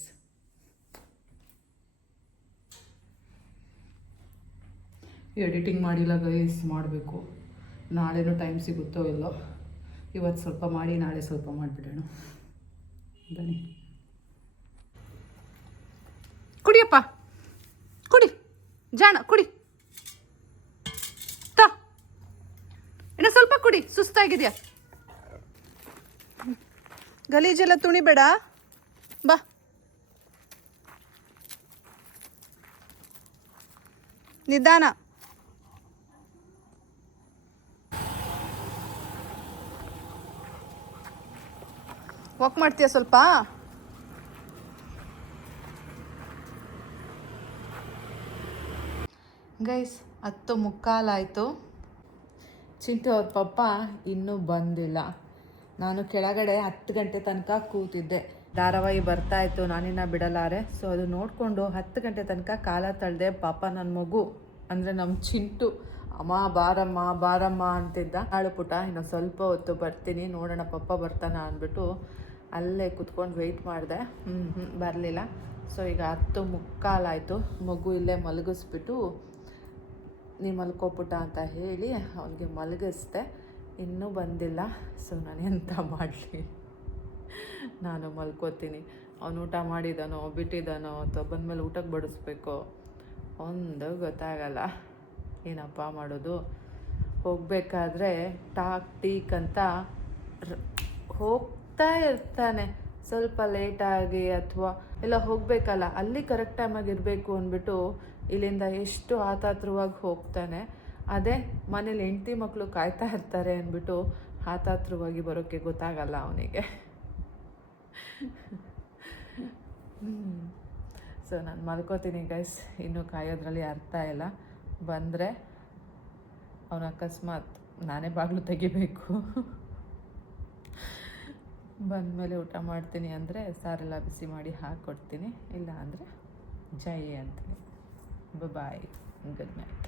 Editing ಮಾಡಿಲ್ಲ ಗೈಸ್, ಮಾಡಬೇಕು. ನಾಳೆನೂ ಟೈಮ್ ಸಿಗುತ್ತೋ ಇಲ್ಲೋ. ಇವತ್ತು ಸ್ವಲ್ಪ ಮಾಡಿ ನಾಳೆ ಸ್ವಲ್ಪ ಮಾಡಿಬಿಡೋಣ. ಬನ್ನಿ ಕುಡಿಯಪ್ಪ, ಕುಡಿ ಜಾಣ, ಕುಡಿ. ಇನ್ನು ಸ್ವಲ್ಪ ಕುಡಿ, ಸುಸ್ತಾಗಿದೆಯಾ. ಗಲೀಜೆಲ್ಲ ತುಣಿಬೇಡ, ಬಾ. ನಿಧಾನ. ವಾಕ್ ಮಾಡ್ತೀಯ ಸ್ವಲ್ಪ? ಗೈಸ್ 10:15 ಚಿಂಟು ಅವ್ರ ಪಪ್ಪ ಇನ್ನೂ ಬಂದಿಲ್ಲ. ನಾನು ಕೆಳಗಡೆ 10 ಗಂಟೆ ತನಕ ಕೂತಿದ್ದೆ. ಧಾರಾವಾಹಿ ಬರ್ತಾಯಿತ್ತು, ನಾನಿನ್ನ ಬಿಡಲಾರೆ. ಸೊ ಅದು ನೋಡಿಕೊಂಡು 10 ಗಂಟೆ ತನಕ ಕಾಲ ತಳ್ದೆ. ಪಾಪ ನನ್ನ ಮಗು ಅಂದರೆ ನಮ್ಮ ಚಿಂಟು ಅಮ್ಮ ಬಾರಮ್ಮ ಬಾರಮ್ಮ ಅಂತಿದ್ದ. ನಾಳು ಪುಟ ಇನ್ನು ಸ್ವಲ್ಪ ಹೊತ್ತು ಬರ್ತೀನಿ, ನೋಡೋಣ ಪಪ್ಪ ಬರ್ತಾನ ಅಂದ್ಬಿಟ್ಟು ಅಲ್ಲೇ ಕುತ್ಕೊಂಡು ವೆಯ್ಟ್ ಮಾಡಿದೆ. ಬರಲಿಲ್ಲ. ಸೊ ಈಗ 10:15 ಮಗು ಇಲ್ಲೇ ಮಲಗಿಸ್ಬಿಟ್ಟು ನೀ ಮಲ್ಕೋಪುಟ ಅಂತ ಹೇಳಿ ಅವನಿಗೆ ಮಲಗಿಸ್ದೆ. ಇನ್ನೂ ಬಂದಿಲ್ಲ. ಸೊ ನಾನು ಎಂತ ಮಾಡಲಿ, ನಾನು ಮಲ್ಕೋತೀನಿ. ಅವನು ಊಟ ಮಾಡಿದಾನೋ ಬಿಟ್ಟಿದ್ದಾನೋ ಅಥವಾ ಬಂದಮೇಲೆ ಊಟಕ್ಕೆ ಬಡಿಸ್ಬೇಕೋ ಒಂದು ಗೊತ್ತಾಗಲ್ಲ. ಏನಪ್ಪ ಮಾಡೋದು. ಹೋಗಬೇಕಾದ್ರೆ ಟಾಕ್ ಟೀಕ್ ಅಂತ ಹೋಗ್ತಾ ಇರ್ತಾನೆ. ಸ್ವಲ್ಪ ಲೇಟಾಗಿ ಅಥವಾ ಎಲ್ಲ ಹೋಗಬೇಕಲ್ಲ, ಅಲ್ಲಿ ಕರೆಕ್ಟ್ ಟೈಮಾಗಿ ಇರಬೇಕು ಅಂದ್ಬಿಟ್ಟು ಇಲ್ಲಿಂದ ಎಷ್ಟು ಆತಾತ್ರವಾಗಿ ಹೋಗ್ತಾನೆ. ಅದೇ ಮನೇಲಿ ಹೆಂಡತಿ ಮಕ್ಕಳು ಕಾಯ್ತಾ ಇರ್ತಾರೆ ಅಂದ್ಬಿಟ್ಟು ಆತಾತ್ರವಾಗಿ ಬರೋಕ್ಕೆ ಗೊತ್ತಾಗಲ್ಲ ಅವನಿಗೆ. ಸೊ ನಾನು ಮಲ್ಕೋತೀನಿ ಗೈಸ್. ಇನ್ನೂ ಕಾಯೋದ್ರಲ್ಲಿ ಅರ್ಥ ಇಲ್ಲ. ಬಂದರೆ ಅವನು ಅಕಸ್ಮಾತ್ ನಾನೇ ಬಾಗಿಲು ತೆಗಿಬೇಕು. ಬಂದಮೇಲೆ ಊಟ ಮಾಡ್ತೀನಿ ಅಂದರೆ ಸಾರೆಲ್ಲ ಬಿಸಿ ಮಾಡಿ ಹಾಕ್ಕೊಡ್ತೀನಿ. ಇಲ್ಲ ಅಂದರೆ ಜೈ ಅಂತೀನಿ. ಬಾಯ್, ಗುಡ್ ನೈಟ್.